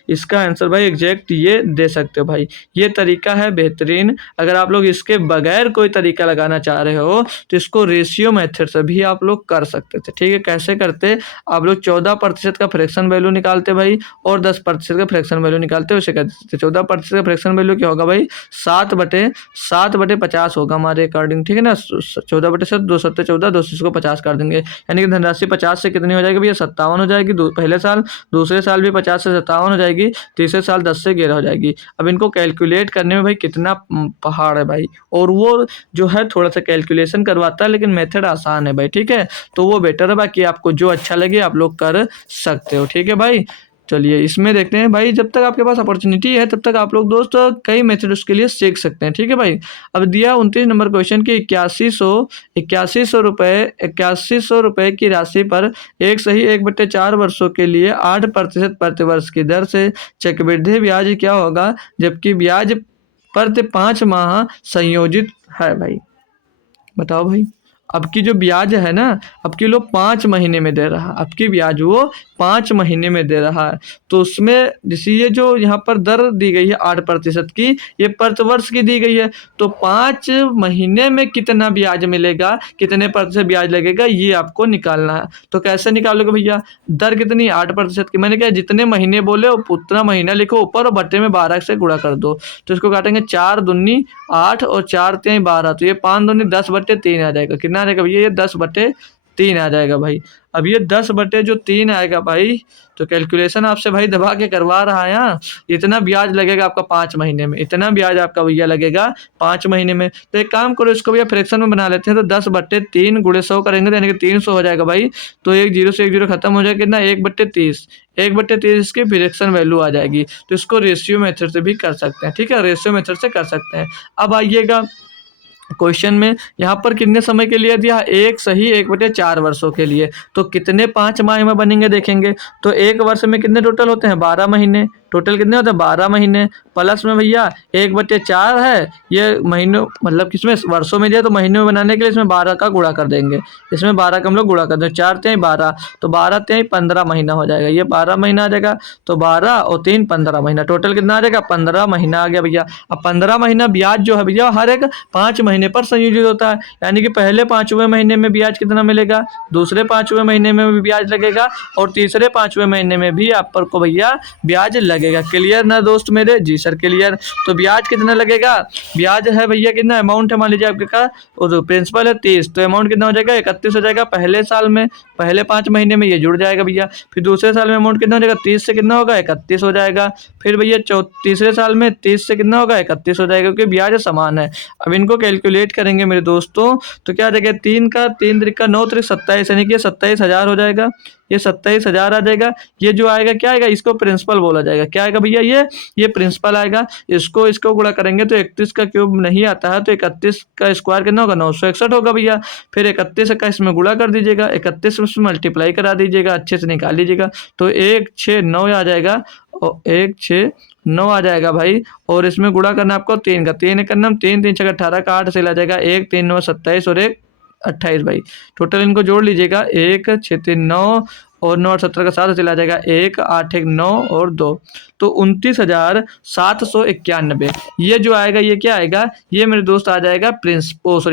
इसका आंसर भाई एग्जैक्ट ये दे सकते हो भाई। ये तरीका है बेहतरीन। अगर आप लोग इसके बगैर कोई तरीका लगाना चाह रहे हो तो इसको रेशियो मेथड से भी आप लोग कर सकते थे। ठीक है, कैसे करते, आप लोग 14% का फ्रैक्शन वैल्यू निकालते भाई और 10% का फ्रैक्शन वैल्यू निकालते, उसे कहते 14% का फ्रैक्शन वैल्यू क्या होगा भाई 7/50 होगा हमारे अकॉर्डिंग। ठीक है ना, 14/7 2 7 14 2 को 50 कर देंगे, यानी कि धनराशि 50 से कितनी हो जाएगी भैया 57 हो जाएगी पहले साल, दूसरे साल भी 50 से 57 हो जाएगी, तीसरे साल 10 से 11 हो जाएगी। अब इनको कैलकुलेट करने में भाई कितना पहाड़ है भाई, और वो जो है थोड़ा सा कैलकुलेशन करवाता है लेकिन मेथड आसान है भाई। ठीक है, तो वो बेटर है, बाकी आपको जो अच्छा लगे आप लोग कर सकते हो। ठीक है भाई, चलिए इसमें देखते हैं भाई। जब तक आपके पास अपॉर्चुनिटी है तब तक आप लोग दोस्त कई मेथड उसके लिए सीख सकते हैं। ठीक है भाई, अब दिया 29 नंबर क्वेश्चन की 8100 रुपए की राशि पर एक सही 1/4 वर्षों के लिए 8% प्रतिवर्ष की दर से चक्रवृद्धि ब्याज क्या होगा, जबकि ब्याज प्रति 5 माह संयोजित है भाई। बताओ भाई, अब की जो ब्याज है ना, अब की लोग 5 महीने में दे रहा है, अब की ब्याज वो 5 महीने में दे रहा है। तो उसमें जैसे ये जो यहाँ पर दर दी गई है 8% की, ये प्रतिवर्ष की दी गई है। तो 5 महीने में कितना ब्याज मिलेगा, कितने प्रतिशत ब्याज लगेगा, ये आपको निकालना है। तो कैसे निकालोगे भैया, दर कितनी 8% की, मैंने कहा जितने महीने बोले उतना महीना लिखो ऊपर और बट्टे में 12 से गुणा कर दो। तो इसको काटेंगे 4 दूनी 8 और 4 3 12, तो ये 5 दूनी 10/3 आ जाएगा। कितना आ जाएगा भैया, ये 10/3 आ जाएगा भाई। अब ये 10/3 आएगा भाई, तो कैलकुलेशन आपसे भाई दबा के करवा रहा है यहाँ। इतना ब्याज लगेगा आपका 5 महीने में, इतना ब्याज आपका भैया लगेगा 5 महीने में। तो एक काम करो, इसको भैया फ्रैक्शन में बना लेते हैं। तो 10/3 गुणे 100 करेंगे तो यानी कि 300 हो जाएगा भाई। तो एक जीरो से एक जीरो खत्म हो जाएगा, कितना 1/30, 1/30 की फ्रैक्शन वैल्यू आ जाएगी। तो इसको रेशियो मेथड से भी कर सकते हैं। ठीक है, रेशियो मेथड से कर सकते हैं। अब आइएगा क्वेश्चन में, यहाँ पर कितने समय के लिए दिया, एक सही 1/4 वर्षों के लिए। तो कितने 5 माह में बनेंगे देखेंगे। तो एक वर्ष में कितने टोटल होते हैं 12 महीने, टोटल कितने होते हैं 12 महीने, प्लस में भैया 1/4 है, ये महीनों मतलब किसमें वर्षों में दिया, तो महीनों में बनाने के लिए इसमें 12 का गुणा कर देंगे। इसमें 12 का हम लोग गुणा कर देंगे, 4 3 12, तो 12 3 15 महीना हो जाएगा। ये 12 महीना आ जाएगा, तो 12 और 3 15 महीना, टोटल कितना आ जाएगा 15 महीना आ गया भैया। अब 15 महीना ब्याज जो है भैया हर एक 5 महीने पर संयोजित होता है, यानी कि पहले 5वें महीने में ब्याज कितना मिलेगा, दूसरे 5वें महीने में भी ब्याज लगेगा और तीसरे 5वें महीने में भी आप पर को भैया ब्याज लगेगा। क्लियर ना दोस्त मेरे, जी सर क्लियर। तो ब्याज कितना लगेगा, ब्याज है भैया कितना अमाउंट है, मान लीजिए आपके का और प्रिंसिपल है 30, तो अमाउंट कितना हो जाएगा 31 हो जाएगा पहले साल में, पहले 5 महीने में ये जुड़ जाएगा भैया। फिर दूसरे साल में अमाउंट कितना हो जाएगा, 30 से कितना होगा 31 हो जाएगा। फिर भैया तीसरे साल में 30 से कितना होगा 31 हो जाएगा, क्योंकि ब्याज समान है। अब इनको कैलकुलेट करेंगे मेरे दोस्तों, तो क्या आ जाएगा 3 का 3 3 9 3 27, यानी कि 27,000 हो जाएगा। ये 27,000 आ जाएगा। ये जो आएगा क्या आएगा, इसको प्रिंसिपल बोला जाएगा। क्या आएगा भैया, ये प्रिंसिपल आएगा। इसको गुणा करेंगे तो 31 का क्यूब नहीं आता है, तो 31 का स्क्वायर कितना होगा, 961 होगा भैया। फिर 31 का इसमें गुणा कर दीजिएगा, 31 में मल्टीप्लाई करा दीजिएगा, अच्छे से निकाल लीजिएगा। तो 169 आ जाएगा, और 169 आ जाएगा भाई। और इसमें गुणा करना आपको 3 का, 3 करना 3 3 6 18 का 8 से ला जाएगा, 1 3 9 27 और 1 28 भाई। टोटल इनको जोड़ लीजिएगा, 1 6 3 9 और 9 और 17 का 7 से ला जाएगा, 1 8 1 9 और 2, तो 29,791। ये जो आएगा ये क्या आएगा, ये मेरे दोस्त आ जाएगा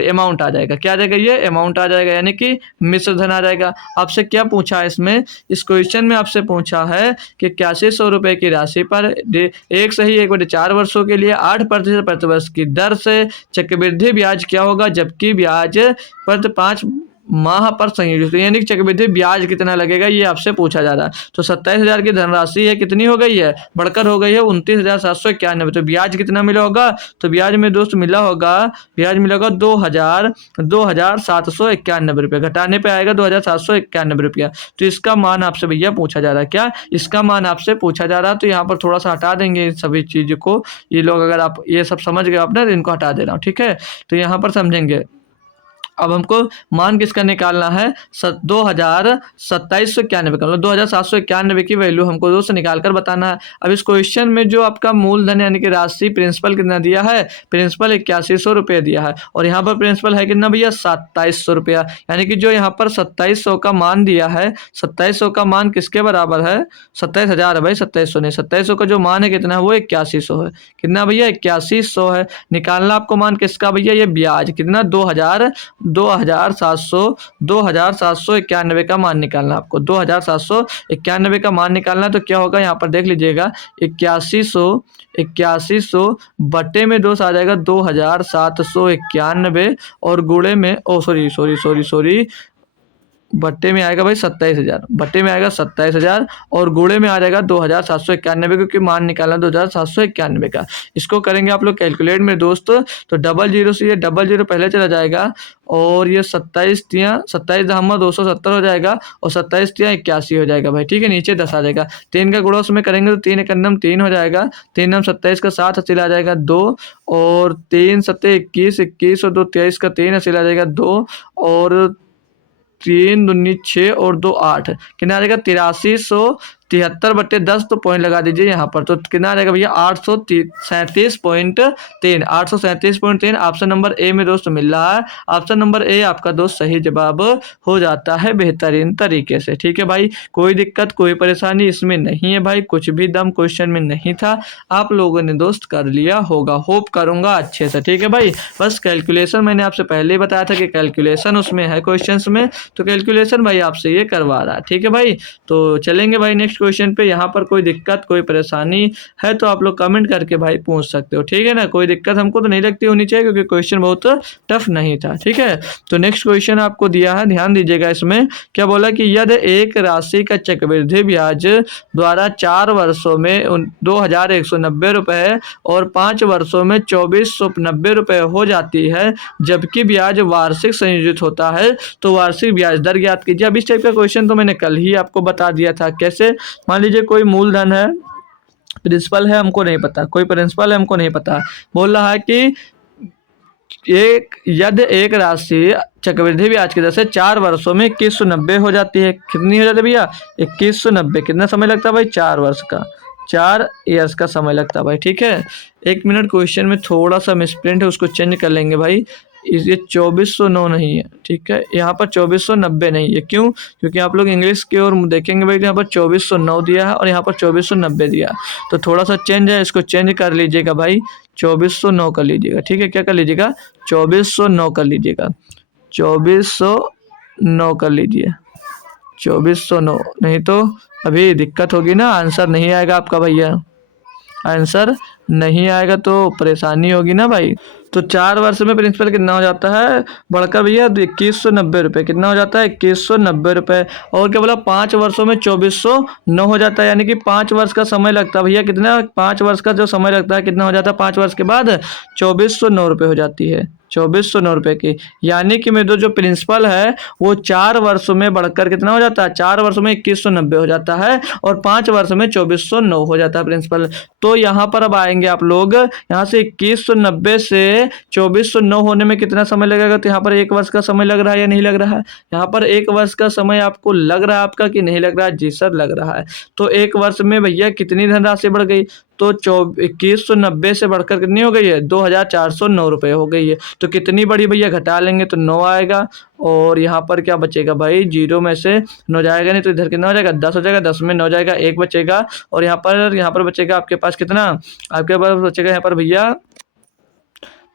अमाउंट आ जाएगा। क्या आ जाएगा, ये अमाउंट आ जाएगा, यानी कि मिश्र धन आ जाएगा। आपसे क्या पूछा है इसमें, इस क्वेश्चन में आपसे पूछा है कि 8100 रुपये की राशि पर एक सही 1/4 वर्षों के लिए 8% प्रतिवर्ष की दर से चक्रवृद्धि ब्याज क्या होगा, जबकि ब्याज पर 5 माह पर संयोजित, यानी कि चक्रवृद्धि ब्याज कितना लगेगा, ये आपसे पूछा जा रहा है। तो 27,000 की धनराशि है, कितनी हो गई है, बढ़कर हो गई है 29,791। तो ब्याज कितना मिला होगा, तो ब्याज में दोस्त मिला होगा 2,791 रुपये, घटाने पे आएगा 2,791 रुपया। तो इसका मान आपसे भैया पूछा जा रहा है, क्या इसका मान आपसे पूछा जा रहा है। तो यहाँ पर थोड़ा सा हटा देंगे सभी चीज़ को, ये लोग अगर आप ये सब समझ गए आपने, तो इनको हटा देना, ठीक है। तो यहाँ पर समझेंगे। अब हमको मान किसका निकालना है, 2,2791 का, 2,791 की वैल्यू हमको दोस्त निकाल कर बताना है। अब इस क्वेश्चन में जो आपका मूलधन यानी कि राशि प्रिंसिपल कितना दिया है, प्रिंसिपल 8100 रुपये दिया है, और यहाँ पर प्रिंसिपल है कितना भैया 2700 रुपया, यानी कि जो यहाँ पर 2700 का मान दिया है, 2700 का मान किसके बराबर है, 27,000 है भाई, 2700 नहीं, 2700 का जो मान है कितना है, वो 8100 है। कितना भैया 8100 है। निकालना आपको मान किसका भैया, ये ब्याज कितना 2,791 का मान निकालना आपको, 2,791 का मान निकालना। तो क्या होगा यहाँ पर देख लीजिएगा, 8100 बटे में दोस्त आ जाएगा 2,791, और गुणे में सॉरी बट्टे में आएगा भाई 27,000, बट्टे में आएगा 27,000, और गुणे में आ जाएगा 2,791, क्योंकि मान निकालना 2,791 का। इसको करेंगे आप लोग कैलकुलेट में दोस्त, तो 00 से ये 00 पहले चला जाएगा, और ये 27 दहमा 270 हो जाएगा, और 27 तिया 81 हो जाएगा भाई, ठीक है। नीचे 10 आ जाएगा, 3 का गुणा उसमें करेंगे तो 3 एकन्नम 3 हो जाएगा, 3 नम 27 का 7 हासिल आ जाएगा 2, और 3 7 21 और 2 23 का 3 हासिल आ जाएगा 2, और 3 दूनी 6 और 2 8, कितना आ जाएगा 8373 बटे 10, तो पॉइंट लगा दीजिए यहाँ पर। तो कितना आ जाएगा भैया 837.3, 837.3 ऑप्शन नंबर ए में दोस्त मिल रहा है। ऑप्शन नंबर ए आपका दोस्त सही जवाब हो जाता है बेहतरीन तरीके से, ठीक है भाई। कोई दिक्कत कोई परेशानी इसमें नहीं है भाई, कुछ भी दम क्वेश्चन में नहीं था, आप लोगों ने दोस्त कर लिया होगा, होप करूंगा अच्छे से, ठीक है भाई। बस कैलकुलेशन मैंने आपसे पहले ही बताया था कि कैलकुलेशन उसमें है क्वेश्चन में, तो कैलकुलेशन भाई आपसे ये करवा रहा है, ठीक है भाई। तो चलेंगे भाई नेक्स्ट क्वेश्चन पे। यहाँ पर कोई दिक्कत कोई परेशानी है तो आप लोग कमेंट करके भाई पूछ सकते हो, ठीक है ना। कोई दिक्कत हमको तो नहीं लगती होनी चाहिए, क्योंकि क्वेश्चन बहुत टफ नहीं था, ठीक है। तो नेक्स्ट क्वेश्चन आपको दिया है, ध्यान दीजिएगा। इसमें क्या बोला कि यदि एक राशि का चक्रवृद्धि ब्याज द्वारा 4 वर्षों में 2,190 रुपये और 5 वर्षों में 2,490 रुपये हो जाती है, जबकि ब्याज वार्षिक संयोजित होता है, तो वार्षिक ब्याज दर ज्ञात कीजिए। अब इस टाइप का क्वेश्चन तो मैंने कल ही आपको बता दिया था। कैसे, मान लीजिए कोई मूलधन है, प्रिंसिपल है हमको नहीं पता, कोई प्रिंसिपल है हमको नहीं पता, बोल रहा है कि यदि एक राशि चक्रवृद्धि ब्याज की दर से 4 वर्षों में 2190 हो जाती है, कितनी हो जाती है भैया 2190, कितना समय लगता है भाई 4 वर्ष का, 4 ईयर्स का समय लगता है भाई, ठीक है। 1 मिनट, क्वेश्चन में थोड़ा सा मिसप्रिंट है, उसको चेंज कर लेंगे भाई। ये 2409 नहीं है, ठीक है, यहाँ पर 2490 नहीं है। क्यों, क्योंकि आप लोग इंग्लिश की ओर देखेंगे भाई, यहाँ पर 2409 दिया है और यहाँ पर 2490 दिया है, तो थोड़ा सा चेंज है, इसको चेंज कर लीजिएगा भाई, 2409 कर लीजिएगा, ठीक है। क्या कर लीजिएगा 2409 कर लीजिएगा, 2409 कर लीजिए, 2409, नहीं तो अभी दिक्कत होगी ना, आंसर नहीं आएगा आपका भैया, आंसर नहीं आएगा तो परेशानी होगी ना भाई। तो 4 वर्ष में प्रिंसिपल कितना हो जाता है, बढ़कर भैया 2190 रुपये, कितना हो जाता है 2190 रुपये। और क्या बोला 5 वर्षों में 2409 हो जाता है, यानी कि 5 वर्ष का समय लगता है भैया, कितना 5 वर्ष का जो समय लगता है कितना हो जाता है, 5 वर्ष के बाद 2409 रुपये हो जाती है, 2409 की। यानी कि मेरे दोस्त जो प्रिंसिपल है वो 4 वर्षों में बढ़कर कितना हो जाता है, 4 वर्षों में 2190 हो जाता है और 5 वर्षों में 2409 हो जाता है प्रिंसिपल। तो यहाँ पर अब आएंगे आप लोग, यहाँ से 2190 से 2409 होने में कितना समय लगेगा, तो यहाँ पर 1 वर्ष का समय लग रहा है या नहीं लग रहा है? यहाँ पर 1 वर्ष का समय आपको लग रहा है आपका कि नहीं लग रहा है? जी सर लग रहा है। तो 1 वर्ष में भैया कितनी धनराशि बढ़ गई, तो 2190 से बढ़कर कितनी हो गई है, 2409 रुपये हो गई है। तो कितनी बड़ी भैया, घटा लेंगे तो 9 आएगा और यहाँ पर क्या बचेगा भाई, 0 में से 9 जाएगा नहीं तो इधर कितना हो जाएगा, 10 हो जाएगा, 10 में 9 जाएगा, 1 बचेगा और यहाँ पर बचेगा आपके पास कितना, आपके पास बचेगा यहाँ पर भैया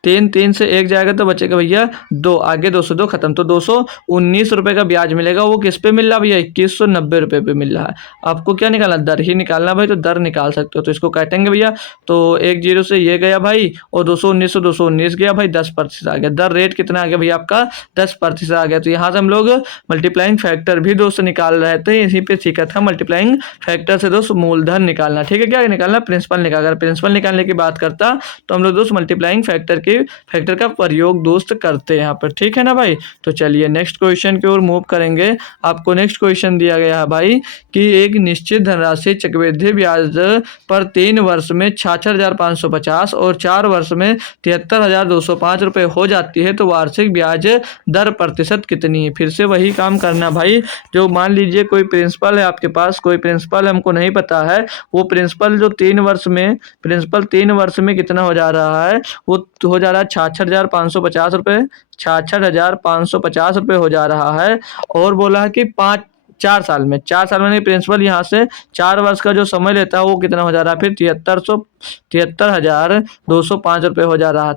3, 3 से 1 जाएगा तो बचेगा भैया 2, आगे 202 खत्म, तो 219 रुपये का ब्याज मिलेगा। वो किस पे मिल रहा है भैया, 2190 रुपये पे मिल रहा है। आपको क्या निकालना, दर ही निकालना भाई, तो दर निकाल सकते हो। तो इसको काटेंगे भैया, तो 1 0 से ये गया भाई और 219 से 219 गया भाई, 10% आ गया। दर रेट कितना आ गया भैया आपका, 10% आ गया। तो यहाँ से हम लोग मल्टीप्लाइंग फैक्टर भी दोस्त निकाल रहे थे, इसी पे सीखा था मल्टीप्लाइंग फैक्टर से दोस्त मूलधन निकालना। ठीक है, क्या निकालना, प्रिंसिपल निकाल। अगर प्रिंसिपल निकालने की बात करता तो हम लोग दोस्त मल्टीप्लाइंग फैक्टर का प्रयोग दोस्त करते हैं यहाँ पर। ठीक है ना भाई। तो चलिए नेक्स्ट क्वेश्चन की ओर मूव करेंगे। आपको नेक्स्ट क्वेश्चन दिया गया है भाई कि एक निश्चित धनराशि चक्रवृद्धि ब्याज पर 3 वर्ष में 66,550 और 4 वर्ष में 73,205 रुपये हो जाती है, तो वार्षिक ब्याज दर प्रतिशत कितनी है। फिर से वही काम करना भाई, जो मान लीजिए कोई प्रिंसिपल है आपके पास, कोई प्रिंसिपल हमको नहीं पता है, वो प्रिंसिपल जो 3 वर्ष में कितना हो जा रहा है, वो हो जा रहा है 66,550 रुपये, 66,550 रुपये हो जा रहा है। और बोला है कि 4 साल में नहीं, प्रिंसिपल यहाँ से 4 वर्ष का जो समय लेता है वो कितना हो जा रहा है, फिर 73,205 रुपये हो जा रहा है,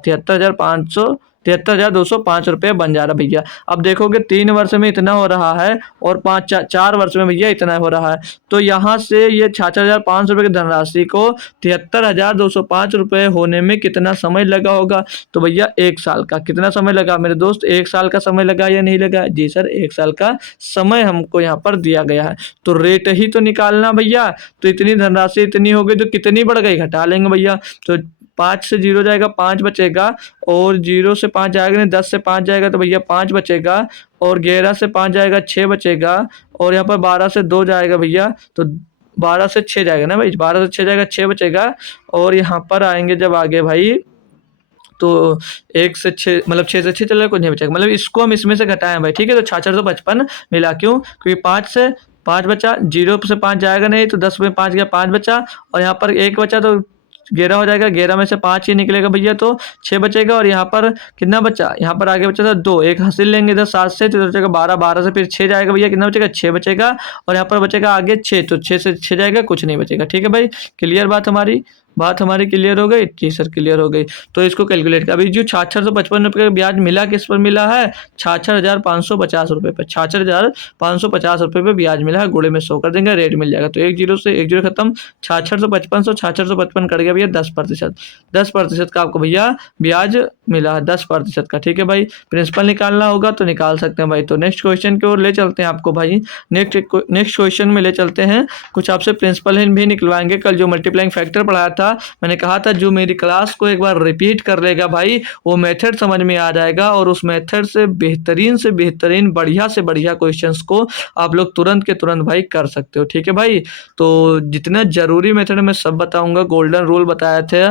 73,205 रुपये बन जा रहा है भैया। अब देखोगे 3 वर्ष में इतना हो रहा है और 4 वर्ष में भैया इतना हो रहा है, तो यहाँ से ये 66,500 रुपये की धनराशि को 73,205 रुपये होने में कितना समय लगा होगा, तो भैया 1 साल का। कितना समय लगा मेरे दोस्त, 1 साल का समय लगा या नहीं लगा, जी सर 1 साल का समय हमको यहाँ पर दिया गया है। तो रेट ही तो निकालना भैया, तो इतनी धनराशि इतनी हो गई तो कितनी बढ़ गई, घटा लेंगे भैया। तो 5 से 0 जाएगा, 5 बचेगा और 0 से 5 जाएगा नहीं, 10 से 5 जाएगा तो भैया 5 बचेगा और 11 से 5 जाएगा 6 बचेगा और यहाँ पर 12 से 2 जाएगा भैया, तो 12 से 6 जाएगा ना भाई, 12 से 6 जाएगा, 6 बचेगा। और यहाँ पर आएंगे जब आगे भाई, तो 1 से 6 मतलब 6 से 6 चलेगा, कुछ नहीं बचेगा, मतलब इसको हम इसमें से घटाएं भाई। ठीक है, तो 6655 मिला, क्यों, क्योंकि 5 से 5 बचा, 0 से 5 जाएगा नहीं तो 10 में 5 गया, 5 बचा और यहाँ पर 1 बचा तो 11 हो जाएगा, 11 में से 5 ही निकलेगा भैया तो 6 बचेगा। और यहाँ पर कितना बचा, यहाँ पर आगे बचा था 2, एक हासिल लेंगे इधर 7 से तो बचेगा 12, 12 से फिर 6 जाएगा भैया, कितना बचेगा, 6 बचेगा और यहाँ पर बचेगा आगे 6, तो 6 से 6 जाएगा, कुछ नहीं बचेगा। ठीक है भाई, क्लियर बात हमारी क्लियर हो गई, जी सर क्लियर हो गई। तो इसको कैलकुलेट कर, अभी जो 6655 रुपये का ब्याज मिला किस पर मिला है, 66,550 रुपये पर, 66,550 रुपये पे ब्याज मिला है, गुणे में 100 कर देंगे, रेट मिल जाएगा। तो 1 0 से 1 0 खत्म, 6655 कट गया भैया 10%, 10% का आपको भैया ब्याज मिला है, 10% का। ठीक है भाई, प्रिंसिपल निकालना होगा तो निकाल सकते हैं भाई। तो नेक्स्ट क्वेश्चन की ओर ले चलते हैं आपको भाई, नेक्स्ट क्वेश्चन में ले चलते हैं, कुछ आपसे प्रिंसिपल भी निकलवाएंगे। कल जो मल्टीप्लाइंग फैक्टर पढ़ाया था, मैंने कहा था जो मेरी क्लास को एक बार रिपीट कर लेगा भाई, वो मेथड समझ में आ जाएगा और उस मेथड से बेहतरीन बढ़िया से बढ़िया क्वेश्चंस को आप लोग तुरंत के तुरंत भाई कर सकते हो। ठीक है भाई, तो जितना जरूरी मेथड मैं सब बताऊंगा, गोल्डन रूल बताया थे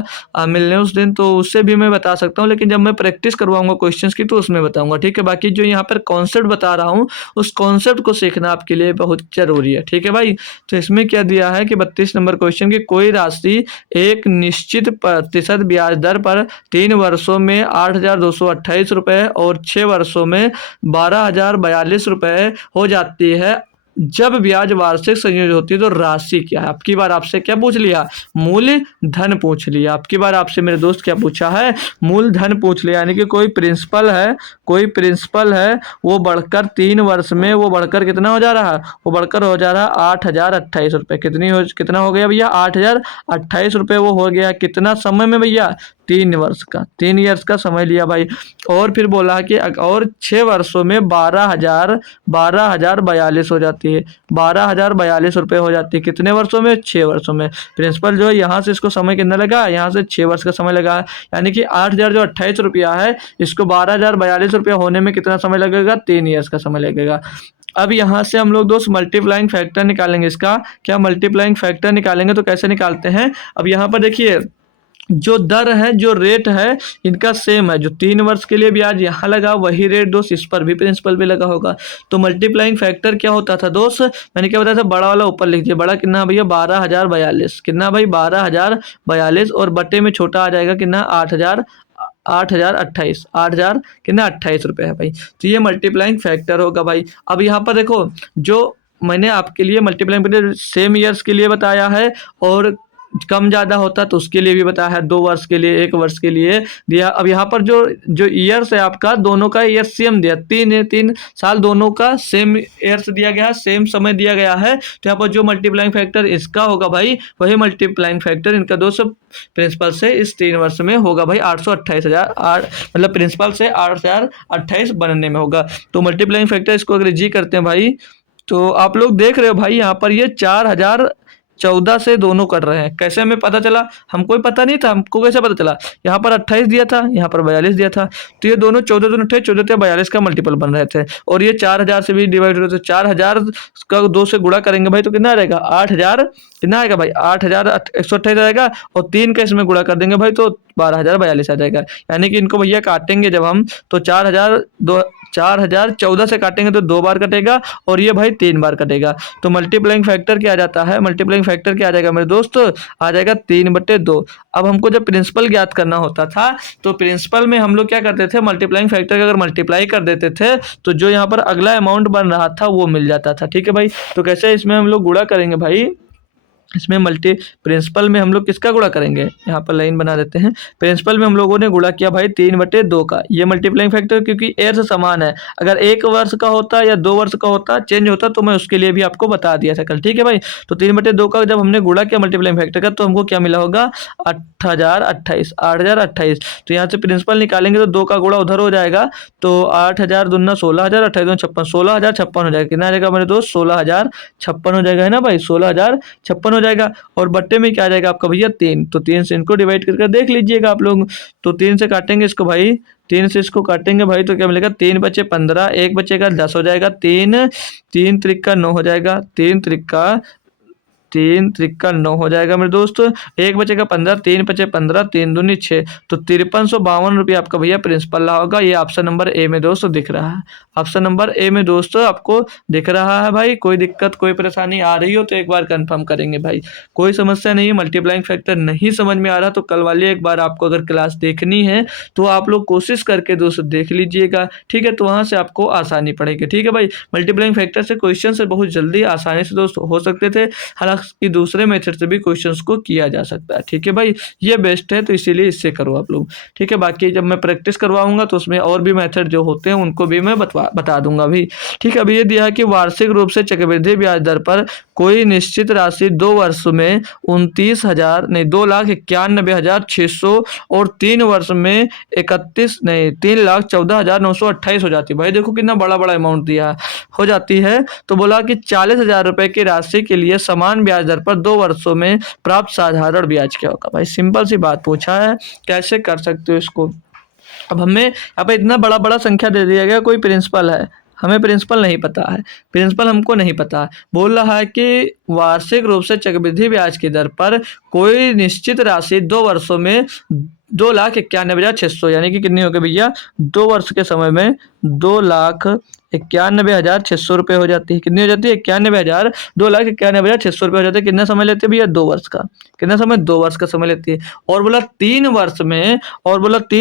मिलने उस दिन, तो उससे भी मैं बता सकता हूँ, लेकिन जब मैं प्रैक्टिस करवाऊंगा क्वेश्चंस की तो उसमें बताऊंगा। ठीक है, बाकी जो यहाँ पर कॉन्सेप्ट बता रहा हूँ उस कॉन्सेप्ट को सीखना आपके लिए बहुत जरूरी है। ठीक है भाई, तो इसमें क्या दिया है कि 32 नंबर क्वेश्चन की कोई राशि एक निश्चित प्रतिशत ब्याज दर पर 3 वर्षों में 8,228 रुपये और 6 वर्षों में 12,042 रुपये हो जाती है, जब ब्याज वार्षिक संयोजित होती है तो राशि क्या है। आपकी बार आपसे क्या पूछ लिया, मूल धन पूछ लिया। आपकी बार आपसे मेरे दोस्त क्या पूछा है, मूल धन पूछ लिया। यानी कि कोई प्रिंसिपल है वो बढ़कर 3 वर्ष में वो बढ़कर कितना हो जा रहा है, वो बढ़कर हो जा रहा है 8,028 रुपये। कितना हो गया भैया, 8,028 रुपये वो हो गया कितना समय में भैया, 3 ईयर्स का समय लिया भाई। और फिर बोला कि और 6 वर्षों में 12,042 हो जाती है, 12,042 रुपये हो जाती है। कितने वर्षों में? 6 वर्षों में। प्रिंसिपल जो है यहाँ से इसको समय कितना लगा, यहाँ से 6 वर्ष का समय लगा, यानी कि 8,000 जो 28 रुपया है, इसको 12,042 रुपया होने में कितना समय लगेगा? 3 ईयर्स का समय लगेगा। अब यहाँ से हम लोग दोस्त मल्टीप्लाइंग फैक्टर निकालेंगे इसका। क्या मल्टीप्लाइंग फैक्टर निकालेंगे? तो कैसे निकालते हैं? अब यहाँ पर देखिए, जो दर है, जो रेट है, इनका सेम है। जो 3 वर्ष के लिए ब्याज यहाँ लगा, वही रेट दोस्त इस पर भी प्रिंसिपल भी लगा होगा। तो मल्टीप्लाइंग फैक्टर क्या होता था दोस्त? मैंने क्या बताया था? बड़ा वाला ऊपर लिख दिया। बड़ा कितना भैया? 12,042। कितना भाई? 12,042। और बटे में छोटा आ जाएगा कितना? 8,028। 8,000 कितना? 28 रुपये है भाई। तो ये मल्टीप्लाइंग फैक्टर होगा भाई। अब यहाँ पर देखो, जो मैंने आपके लिए मल्टीप्लाइंग फैक्टर सेम ईयर्स के लिए बताया है, और कम ज़्यादा होता तो उसके लिए भी बताया है। 2 वर्ष के लिए, 1 वर्ष के लिए दिया। अब यहाँ पर जो जो ईयर्स है आपका, दोनों का ईयर सेम दिया। 3 साल दोनों का सेम ईयर्स दिया गया है, सेम समय दिया गया है। तो यहाँ पर जो मल्टीप्लाइंग फैक्टर इसका होगा भाई, वही मल्टीप्लाइंग फैक्टर इनका दोस्तों प्रिंसिपल से इस 3 वर्ष में होगा भाई। 828,000, मतलब प्रिंसिपल से 8,028 बनने में होगा। तो मल्टीप्लाइंग फैक्टर इसको अगर जी करते हैं भाई, तो आप लोग देख रहे हो भाई, यहाँ पर ये 4,014 से दोनों कट रहे हैं। कैसे हमें पता चला? हमको पता नहीं था, हमको कैसे पता चला? यहाँ पर 28 दिया था, यहाँ पर 42 दिया था, तो ये दोनों 14 दूनी 28, 14 42 का मल्टीपल बन रहे थे। और ये 4,000 से भी डिवाइड हो रहे थे। 4,000 का 2 से गुणा करेंगे भाई, तो कितना रहेगा? 8,000। कितना आएगा भाई? 8,128 आएगा। और 3 का इसमें गुणा कर देंगे भाई, तो 12,042 आ जाएगा। यानी कि इनको भैया काटेंगे जब हम, तो 4,014 से काटेंगे तो 2 बार कटेगा, और ये भाई 3 बार कटेगा। तो मल्टीप्लाइंग फैक्टर क्या आ जाता है? मल्टीप्लाइंग फैक्टर क्या आ जाएगा मेरे दोस्त? आ जाएगा 3/2। अब हमको जब प्रिंसिपल ज्ञात करना होता था, तो प्रिंसिपल में हम लोग क्या करते थे? मल्टीप्लाइंग फैक्टर का अगर मल्टीप्लाई कर देते थे, तो जो यहाँ पर अगला अमाउंट बन रहा था वो मिल जाता था। ठीक है भाई। तो कैसे इसमें हम लोग गुणा करेंगे भाई? इसमें प्रिंसिपल में हम लोग किसका गुणा करेंगे? यहाँ पर लाइन बना देते हैं। प्रिंसिपल में हम लोगों ने गुणा किया भाई 3/2 का। ये मल्टीप्लाइंग फैक्टर क्योंकि एयर से समान है। अगर 1 वर्ष का होता या 2 वर्ष का होता, चेंज होता, तो मैं उसके लिए भी आपको बता दिया था कल। ठीक है भाई। तो 3/2 का जब हमने गुणा किया मल्टीप्लाइंग फैक्टर का, तो हमको क्या मिला होगा? 8,028। तो यहाँ से प्रिंसिपल निकालेंगे तो 2 का गुणा उधर हो जाएगा, तो 8,000 दूना 16,000, 28 दूना 56, 16,056 हो जाएगा। कितना आ जाएगा मेरे दोस्त? 16,056 हो जाएगा, है ना भाई? 16,056 हो जाएगा। और बट्टे में क्या आ जाएगा आपका भैया? 3। तो 3 से इनको डिवाइड करके देख लीजिएगा आप लोग। तो 3 से काटेंगे इसको भाई, 3 से इसको काटेंगे भाई, तो क्या मिलेगा? 3 बचे 15, 1 बचेगा 10 हो जाएगा। 3 त्रिका 9 हो जाएगा। 3 त्रिका 9 हो जाएगा मेरे दोस्त। 1 बचेगा 15, 3 बचे 15, 3 दूनी 6, तो 5352 रुपये आपका भैया प्रिंसिपल रहा होगा। ये ऑप्शन नंबर ए में दोस्तों दिख रहा है। ऑप्शन नंबर ए में दोस्तों आपको दिख रहा है भाई। कोई दिक्कत, कोई परेशानी आ रही हो तो एक बार कंफर्म करेंगे भाई। कोई समस्या नहीं है। मल्टीप्लाइंग फैक्टर नहीं समझ में आ रहा तो कल वाली एक बार आपको अगर क्लास देखनी है, तो आप लोग कोशिश करके दोस्तों देख लीजिएगा। ठीक है। तो वहाँ से आपको आसानी पड़ेगी। ठीक है भाई। मल्टीप्लाइंग फैक्टर से क्वेश्चन से बहुत जल्दी आसानी से दोस्तों हो सकते थे। हालांकि कि दूसरे मेथड से भी क्वेश्चंस को किया जा सकता है। ठीक है भाई। ये बेस्ट है, तो इसीलिए इससे करो आप लोग। ठीक है। बाकी जब मैं प्रैक्टिस करवाऊंगा तो उसमें और भी मेथड जो होते हैं उनको भी मैं बता दूंगा भी। ठीक है। अभी ये दिया है कि वार्षिक रूप से चक्रवृद्धि ब्याज दर पर कोई निश्चित राशि 2 वर्ष में 2,91,600 और 3 वर्ष में 3,14,928 हो जाती है। भाई देखो कितना बड़ा बड़ा अमाउंट दिया हो जाती है। तो बोला कि 40,000 रुपए की राशि के लिए समान ब्याज दर पर 2 वर्षों में प्राप्त साधारण ब्याज क्या होगा? भाई सिंपल सी बात पूछा है, कैसे कर सकते हो इसको? अब हमें यहाँ पे इतना बड़ा बड़ा संख्या दे दिया गया, कोई प्रिंसिपल है, हमें प्रिंसिपल नहीं पता है, प्रिंसिपल हमको नहीं पता है। बोल रहा है कि वार्षिक रूप से चक्रवृद्धि ब्याज की दर पर कोई निश्चित राशि 2 वर्षों में 2,91,600, यानी कि कितनी हो गई भैया? 2 वर्ष के समय में 2,91,600 रुपये हो जाती है। कितनी हो जाती है? 91,000, 2,91,600 रुपये हो जाते हैं। कितना समय लेते हैं भैया? 2 वर्ष का। कितना समय? 2 वर्ष का समय लेती है। और बोला 3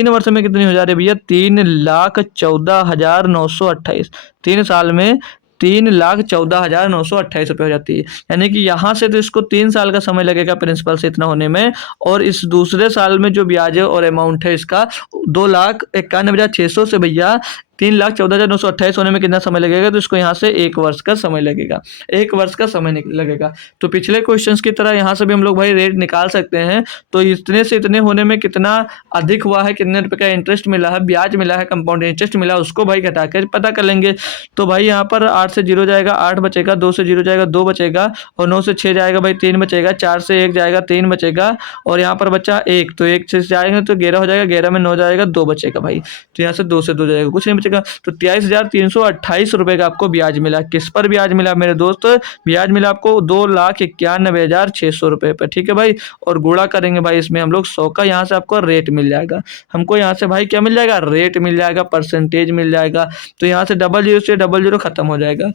वर्ष में, कितनी हो जा रही है भैया? 3,14,928। 3 साल में 3,14,928 रुपये हो जाती है। यानी कि यहाँ से तो इसको 3 साल का समय लगेगा प्रिंसिपल से इतना होने में, और इस दूसरे साल में जो ब्याज और अमाउंट है इसका 2,91,600 से भैया 3,14,928 होने में कितना समय लगेगा, तो इसको यहाँ से 1 वर्ष का समय लगेगा, 1 वर्ष का समय लगेगा। तो पिछले क्वेश्चंस की तरह यहाँ से भी हम लोग भाई रेट निकाल सकते हैं। तो इतने से इतने होने में कितना अधिक हुआ है, कितने रुपए का इंटरेस्ट मिला है, ब्याज मिला है, कंपाउंड इंटरेस्ट मिला, उसको भाई घटा कर पता कर लेंगे। तो भाई यहाँ पर 8 से 0 जाएगा, 8 बचेगा, 2 से 0 जाएगा, 2 बचेगा, और 9 से 6 जाएगा भाई 3 बचेगा, 4 से 1 जाएगा 3 बचेगा, और यहाँ पर बचा 1, तो 1 से जाएगा तो 11 हो जाएगा, 11 में 9 जाएगा, 2 बचेगा भाई। तो यहाँ से 2 से 2 जाएगा, कुछ नहीं बचेगा। तो 23,328 रुपए का आपको ब्याज मिला। किस पर ब्याज मिला मेरे दोस्त? ब्याज मिला आपको 2,91,600 रुपए पर, ठीक है भाई। और गुणा करेंगे भाई इसमें हम लोग 100 का, यहाँ से आपको रेट मिल जाएगा। हमको यहाँ से भाई क्या मिल जाएगा? रेट मिल जाएगा, परसेंटेज मिल जाएगा। तो यहाँ से 00 से 00 खत्म हो जाएगा।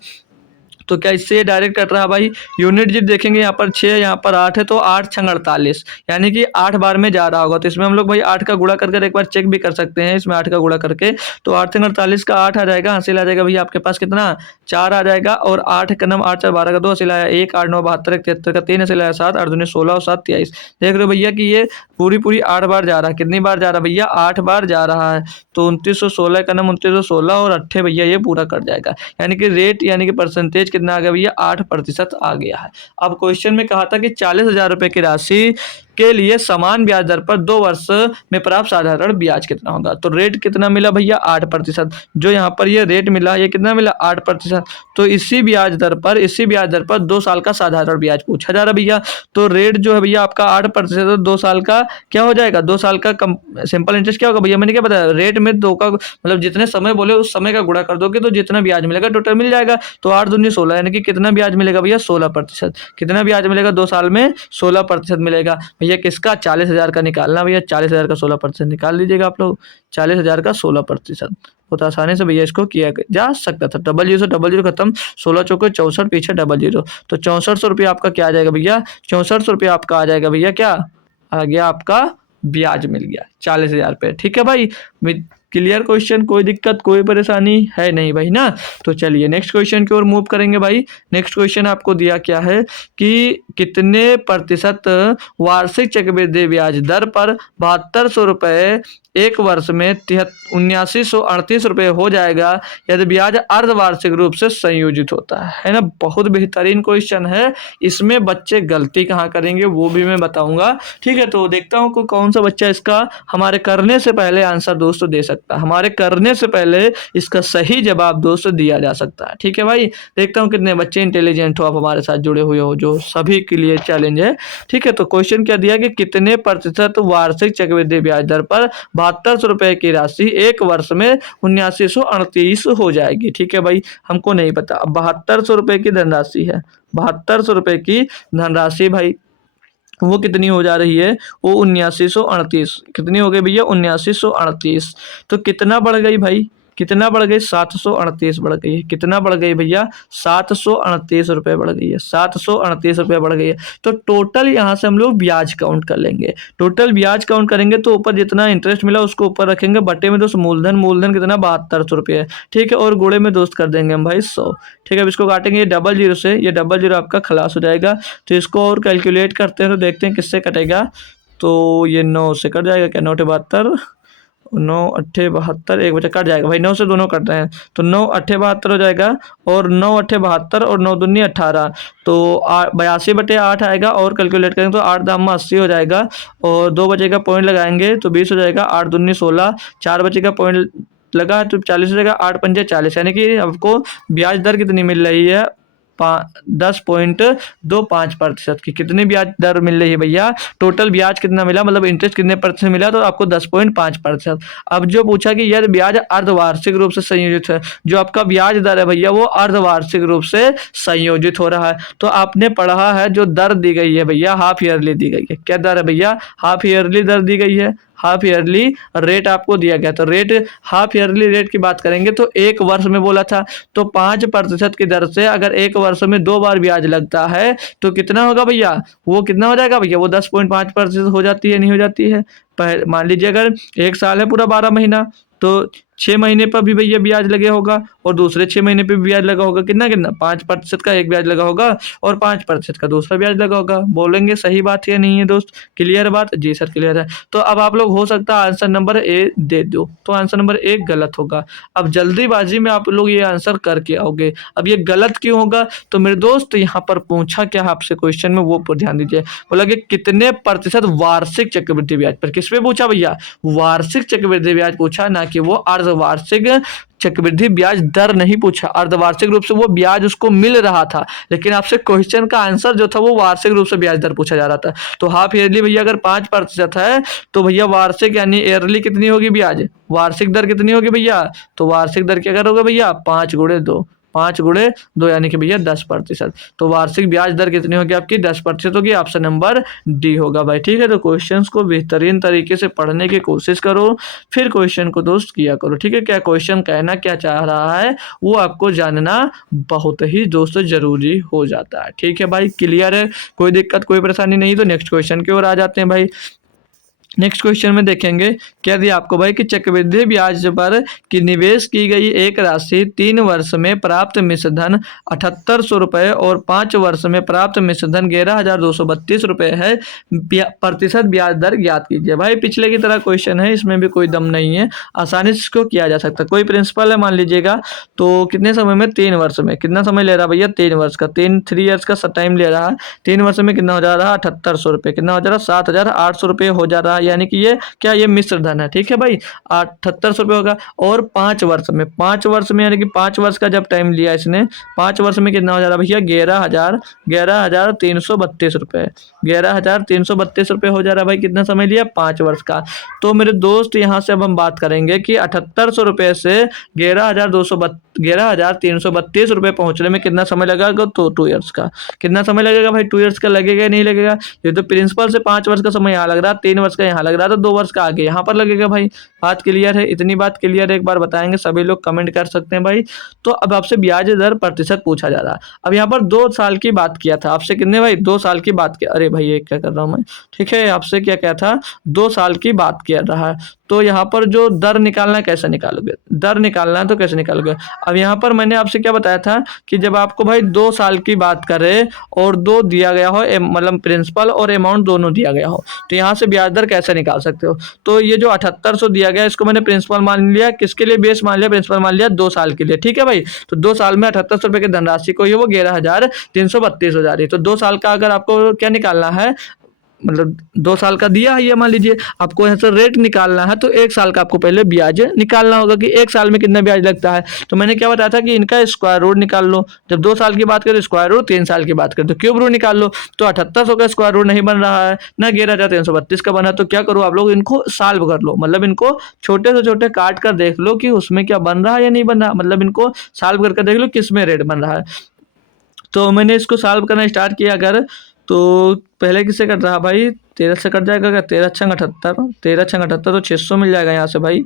तो क्या इससे ये डायरेक्ट कट रहा भाई? यूनिट जिट देखेंगे, यहाँ पर 6 यहाँ पर 8 है, तो 8 छंग 48, यानी कि 8 बार में जा रहा होगा। तो इसमें हम लोग भाई 8 का गुणा करके एक बार चेक भी कर सकते हैं, इसमें 8 का गुणा करके। तो 8 छंग 48 का 8 आ जाएगा, हासिल आ जाएगा भैया आपके पास कितना? 4 आ जाएगा। और 8 का नम 8 4 12 का 2 हासिल आया 1, 8 9 72 1 73 का 3 हासिल आया 7, 8 दूनी 16 और 7 23। देख रहे हो भैया कि ये पूरी 8 बार जा रहा है। कितनी बार जा रहा है भैया? 8 बार जा रहा है। तो 2916 का नम 2916 और 8 भैया ये पूरा कट जाएगा। यानी कि रेट यानी कि परसेंटेज कितना आ गया भैया? 8% आ गया है। अब क्वेश्चन में कहा था कि 40,000 रुपए की राशि के लिए समान ब्याज दर पर 2 वर्ष में प्राप्त साधारण ब्याज कितना होगा? तो रेट कितना मिला भैया? 8%। जो यहाँ पर ये रेट मिला, ये कितना मिला? 8%। तो इसी ब्याज दर पर 2 साल का साधारण ब्याज पूछा जा रहा भैया। तो रेट जो है भैया आपका 8%, 2 साल का क्या हो जाएगा? 2 साल का सिंपल इंटरेस्ट क्या होगा भैया? मैंने क्या बताया? रेट में 2 का मतलब जितने समय बोले उस समय का गुणा कर दोगे तो जितना ब्याज मिलेगा टोटल मिल जाएगा। तो 8 दूनी 16, यानी कि कितना ब्याज मिलेगा भैया? 16%। कितना ब्याज मिलेगा 2 साल में? 16% मिलेगा भैया। किसका? 40,000 का निकालना भैया। 40,000 का 16% निकाल लीजिएगा आप लोग। 40,000 का 16%, बहुत आसानी से भैया इसको किया जा सकता था। 00 से 00 खत्म, 16 चौके 64, पीछे 00, तो 6400 रुपया आपका क्या आ जाएगा भैया? 6400 रुपया आपका आ जाएगा भैया। क्या आ गया? आपका ब्याज मिल गया 40,000 पे। ठीक है भाई, क्लियर क्वेश्चन? कोई दिक्कत कोई परेशानी है नहीं भाई ना? तो चलिए नेक्स्ट क्वेश्चन की ओर मूव करेंगे भाई। नेक्स्ट क्वेश्चन आपको दिया क्या है कि कितने प्रतिशत वार्षिक चक्रवृद्धि ब्याज दर पर 7200 रुपये एक वर्ष में 7938 रुपये हो जाएगा यदि ब्याज अर्धवार्षिक रूप से संयोजित होता है ना? बहुत बेहतरीन क्वेश्चन है। इसमें बच्चे गलती कहाँ करेंगे वो भी मैं बताऊंगा। ठीक है, तो देखता हूँ कौन सा बच्चा इसका हमारे करने से पहले आंसर दोस्तों दे सकता है। हमारे करने से पहले इसका सही जवाब दोस्तों दिया जा सकता है। ठीक है भाई, देखता हूँ कितने बच्चे इंटेलिजेंट हो आप हमारे साथ जुड़े हुए हो, जो सभी के लिए चैलेंज है। ठीक है, तो क्वेश्चन क्या दिया कि कितने प्रतिशत वार्षिक चक्रवृद्धि ब्याज दर पर 7200 रुपए की राशि एक वर्ष में 7938 हो जाएगी। ठीक है भाई, हमको नहीं पता। अब 7200 रुपए की धनराशि है, 7200 रुपए की धनराशि भाई वो कितनी हो जा रही है? वो 7938। कितनी हो गई भैया? 7938। तो कितना बढ़ गई भाई? कितना बढ़ गई? 738 बढ़ गई है। कितना बढ़ गई भैया? 738 रुपये बढ़ गई है। 738 रुपये बढ़ गई है। तो टोटल यहाँ से हम लोग ब्याज काउंट कर लेंगे। टोटल ब्याज काउंट करेंगे तो ऊपर जितना इंटरेस्ट मिला उसको ऊपर रखेंगे, बटे में दोस्त मूलधन कितना? 7200 रुपये है। ठीक है, और गुणे में दोस्त कर देंगे हम भाई 100। ठीक है, अब इसको काटेंगे 00 से, ये 00 आपका खलास हो जाएगा। तो इसको और कैलकुलेट करते हैं तो देखते हैं किससे कटेगा। तो ये 9 से कट जाएगा क्या? 9 × 72, 9 × 8 72, एक बचा कट जाएगा भाई। 9 से दोनों कट रहे हैं तो 9 × 8 72 हो जाएगा, और 9 × 8 72 और 9 दूनी 18, तो 82/8 आएगा। और कैलकुलेट करेंगे तो 8 दाम में 80 हो जाएगा, और 2 बचेगा पॉइंट लगाएंगे तो 20 हो जाएगा। 8 दूनी 16, 4 बचेगा पॉइंट लगा तो 40 हो जाएगा। 8 पंजे 40, यानी कि आपको ब्याज दर कितनी मिल रही है? 10.25% की। कितनी ब्याज दर मिल रही है भैया? टोटल ब्याज कितना मिला, मतलब इंटरेस्ट कितने प्रतिशत मिला? तो आपको 10.5%। अब जो पूछा कि यदि ब्याज अर्धवार्षिक रूप से संयोजित है, जो आपका ब्याज दर है भैया वो अर्धवार्षिक रूप से संयोजित हो रहा है। तो आपने पढ़ा है जो दर दी गई है भैया हाफ ईयरली दी गई है। क्या दर है भैया? हाफ ईयरली दर दी गई है। हाफ ईयरली रेट आपको दिया गया, तो रेट हाफ ईयरली रेट की बात करेंगे तो एक वर्ष में बोला था, तो 5% की दर से अगर एक वर्ष में 2 बार ब्याज लगता है तो कितना होगा भैया? वो कितना हो जाएगा भैया? वो 10.5% हो जाती है, नहीं हो जाती है? मान लीजिए अगर एक साल है पूरा 12 महीना, तो 6 महीने पर भी भैया ब्याज लगे होगा और दूसरे 6 महीने पे भी ब्याज लगा होगा। कितना कितना 5% का एक ब्याज लगा होगा और 5% का दूसरा ब्याज लगा होगा। बोलेंगे सही बात है या नहीं है दोस्त? क्लियर बात? जी सर क्लियर है। तो अब आप लोग हो सकता है आंसर नंबर ए दे दो, तो आंसर नंबर ए गलत होगा। अब जल्दीबाजी में आप लोग ये आंसर करके आओगे। अब ये गलत क्यों होगा? तो मेरे दोस्त यहाँ पर पूछा क्या आपसे क्वेश्चन में, वो पर ध्यान दीजिए। बोला कि कितने प्रतिशत वार्षिक चक्रवृद्धि ब्याज पर, किस पे पूछा भैया? वार्षिक चक्रवृद्धि ब्याज पूछा, ना कि वो अर्धवार्षिक चक्रवृद्धि ब्याज दर नहीं पूछा। अर्धवार्षिक रूप से वो ब्याज उसको मिल रहा था, लेकिन आपसे क्वेश्चन का आंसर जो था वो वार्षिक रूप से ब्याज दर पूछा जा रहा था। तो हाफ ईयरली भैया अगर 5% है तो भैया वार्षिक यानी ईयरली कितनी होगी ब्याज? वार्षिक दर कितनी होगी भैया? तो वार्षिक दर क्या करोगे भैया? 5 गुणे 2, 5 गुणे 2 यानी कि भैया 10%। तो वार्षिक ब्याज दर कितनी होगी आपकी? 10% होगी। ऑप्शन नंबर डी होगा भाई। ठीक है, तो क्वेश्चंस को बेहतरीन तरीके से पढ़ने की कोशिश करो, फिर क्वेश्चन को दोस्त किया करो। ठीक है, क्या क्वेश्चन कहना क्या चाह रहा है वो आपको जानना बहुत ही दोस्तों जरूरी हो जाता है। ठीक है भाई, क्लियर है? कोई दिक्कत कोई परेशानी नहीं, तो नेक्स्ट क्वेश्चन की ओर आ जाते हैं भाई। नेक्स्ट क्वेश्चन में देखेंगे क्या दिया आपको भाई कि चक्रवृद्धि ब्याज पर की निवेश की गई एक राशि 3 वर्ष में प्राप्त मिश्र धन 7800 रुपये और 5 वर्ष में प्राप्त मिश्र धन 11232 रुपये है। प्रतिशत ब्याज दर ज्ञात कीजिए। भाई पिछले की तरह क्वेश्चन है, इसमें भी कोई दम नहीं है, आसानी से इसको किया जा सकता है। कोई प्रिंसिपल है मान लीजिएगा, तो कितने समय में? 3 वर्ष में। कितना समय ले रहा है भैया? 3 वर्ष का, 3 ईयर्स का टाइम ले रहा है। 3 वर्ष में कितना हो जा रहा है? 7800 रुपये। कितना हो जा रहा है? 7800 रुपये हो जा रहा है, यानी कि ये क्या, ये मिश्र धन है। ठीक है भाई, 7800 रुपये होगा। और 5 वर्ष में, 5 वर्ष में यानी कि 5 वर्ष का जब टाइम लिया इसने, 5 वर्ष में कितना हो जा रहा है भैया? 11332 रुपये। 11332 रुपये हो जा रहा है भाई। कितना समय लिया? 5 वर्ष का। तो मेरे दोस्त यहाँ से अब हम बात करेंगे कि 7800 रुपये से 11332 रुपये पहुंचने में कितना समय लगेगा? तो 2 ईयर्स का। कितना समय लगेगा भाई? 2 ईयर्स का लगेगा या नहीं लगेगा? ये तो प्रिंसिपल से 5 वर्ष का समय यहाँ लग रहा है, 3 वर्ष का यहाँ लग रहा है, तो 2 वर्ष का आगे यहाँ पर लगेगा भाई। बात क्लियर है? इतनी बात क्लियर है, एक बार बताएंगे, सभी लोग कमेंट कर सकते हैं भाई। तो अब आपसे ब्याज दर प्रतिशत पूछा जा रहा है। अब यहाँ पर 2 साल की बात किया था आपसे, कितने भाई? 2 साल की बात किया। अरे भाई ये क्या कर रहा हूँ मैं? ठीक है, आपसे क्या क्या था? 2 साल की बात किया रहा है। तो यहाँ पर जो दर निकालना है कैसे निकालोगे? दर निकालना है तो कैसे निकालोगे? अब यहाँ पर मैंने आपसे क्या बताया था कि जब आपको भाई 2 साल की बात करे और 2 दिया गया हो, मतलब प्रिंसिपल और अमाउंट दोनों दिया गया हो, तो यहाँ से ब्याज दर कैसे निकाल सकते हो? तो ये जो 7800 दिया गया इसको मैंने प्रिंसिपल मान लिया, किसके लिए बेस मान लिया? प्रिंसिपल मान लिया 2 साल के लिए। ठीक है भाई, तो 2 साल में 7800 रुपये की धनराशि को वो 11332 हो जा रही है। तो 2 साल का अगर आपको क्या निकालना है, मतलब 2 साल का दिया है ये, मान लीजिए आपको यहाँ से रेट निकालना है, तो 1 साल का आपको पहले ब्याज निकालना होगा कि 1 साल में कितना ब्याज लगता है। तो मैंने क्या बताया था कि इनका स्क्वायर रूट निकाल लो। जब 2 साल की बात करें स्क्वायर रूट, 3 साल की बात करें तो क्यूब रूट निकाल लो। तो 7800 का स्क्वायर रूट नहीं बन रहा है, ना 11332 का बना, तो क्या करो आप लोग, इनको सॉल्व कर लो, मतलब इनको छोटे से छोटे काट कर देख लो कि उसमें क्या बन रहा है या नहीं बन रहा, मतलब इनको सॉल्व करके देख लो किस में रेट बन रहा है। तो मैंने इसको सॉल्व करना स्टार्ट किया अगर, तो पहले किससे कट रहा भाई? 13 से कट जाएगा क्या? 13 छंग 78, 13 छंग 78 तो 600 मिल जाएगा यहाँ से भाई।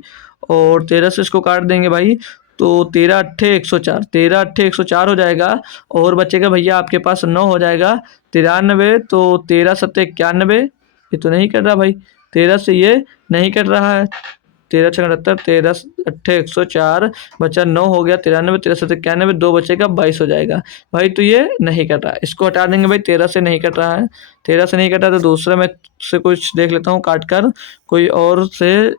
और 13 से इसको काट देंगे भाई, तो 13 अट्ठे 104, 13 अट्ठे 104 हो जाएगा। और बचेगा भैया आपके पास 9 हो जाएगा 93, तो 13 सत्ते 91, ये तो नहीं कट रहा भाई, 13 से ये नहीं कट रहा है। 13 छः 78, 13 अट्ठे 104, बचा 9 हो गया 93, 13 से 91, 2 बचेगा 22 हो जाएगा भाई। तो ये नहीं कट रहा है, इसको हटा देंगे भाई। 13 से नहीं कट रहा है, 13 से नहीं कटा तो दूसरा में से कुछ देख लेता हूँ काट कर, कोई और से।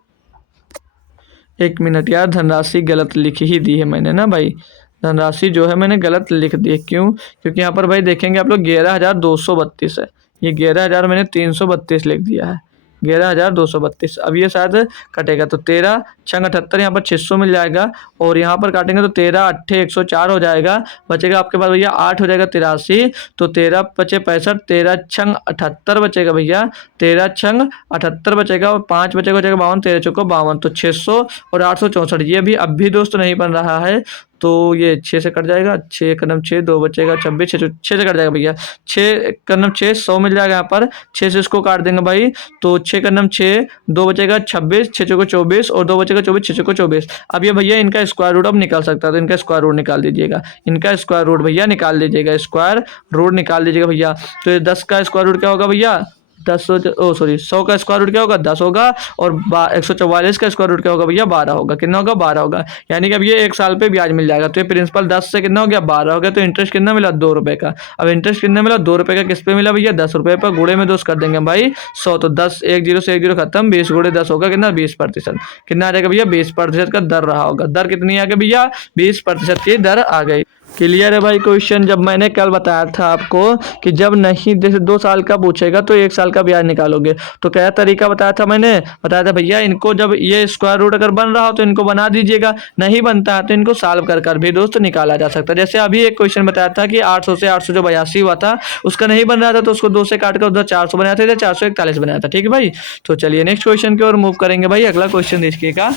1 मिनट यार, धनराशि गलत लिख ही दी है मैंने ना भाई, धनराशि जो है मैंने गलत लिख दी। क्यों? क्योंकि यहाँ पर भाई देखेंगे आप लोग 11232 है, ये 11000 मैंने 332 लिख दिया है, 11232। अब ये शायद कटेगा, तो 13 छंग 78 यहाँ पर 600 मिल जाएगा, और यहाँ पर काटेंगे तो 13 अट्ठे 104 हो जाएगा। बचेगा आपके पास भैया 8 हो जाएगा 83, तो 13 बचे 65, 13 छंग 78 बचेगा भैया, 13 छंग 78 बचेगा, और 5 बचेगा 52, 13 चौको 52, तो 600 और 864। ये भी अब भी दोस्त नहीं बन रहा है, तो ये 6 से कट जाएगा, 6 कदम 6, 2 बचेगा 26, 6 से कट जाएगा भैया, 6 कदम 6 100 मिल जाएगा यहाँ पर, 6 से इसको काट देंगे भाई, तो 6 कदम 6, 2 बचेगा 26, 6 चौको 24, और 2 बचेगा 24, 6 चौको 24। अब ये भैया इनका स्क्वायर रूट अब निकाल सकता है, तो इनका स्क्वायर रूट निकाल दीजिएगा, इनका स्क्वायर रूट भैया निकाल लीजिएगा, स्क्वायर रूट निकाल दीजिएगा भैया। तो ये 10 का स्क्वायर रूट क्या होगा भैया? 10 ओ सॉरी 100 का स्क्वायर रूट क्या होगा 10 होगा, और 144 का स्क्वायर रूट क्या होगा भैया 12 होगा। कितना होगा 12 होगा। यानी कि अब ये 1 साल पे ब्याज मिल जाएगा। तो ये प्रिंसिपल 10 से कितना हो गया 12 हो गया। तो इंटरेस्ट कितना मिला 2 रुपए का। अब इंटरेस्ट कितना मिला 2 रुपए का, किस पे मिला भैया 10 रुपए पर। गुणे में 2 कर देंगे भाई 100, तो 10 एक जीरो से एक जीरो खत्म, 20 गुणे 10 होगा कितना 20%। कितना आ जाएगा भैया 20% का दर रहा होगा। दर कितनी आ गई भैया 20% की दर आ गई। क्लियर है भाई क्वेश्चन। जब मैंने कल बताया था आपको कि जब नहीं जैसे 2 साल का पूछेगा तो 1 साल का ब्याज निकालोगे, तो क्या तरीका बताया था मैंने, बताया था भैया इनको जब ये स्क्वायर रूट अगर बन रहा हो तो इनको बना दीजिएगा, नहीं बनता है तो इनको सॉल्व कर कर भी दोस्त निकाला जा सकता है। जैसे अभी एक क्वेश्चन बताया था कि 800 से 800 जो 82 हुआ था उसका नहीं बन रहा था, तो उसको 2 से काट कर उधर 400 बनाया था, इधर 441 बनाया था। ठीक है भाई। तो चलिए नेक्स्ट क्वेश्चन की ओर मूव करेंगे भाई। अगला क्वेश्चन देखिएगा।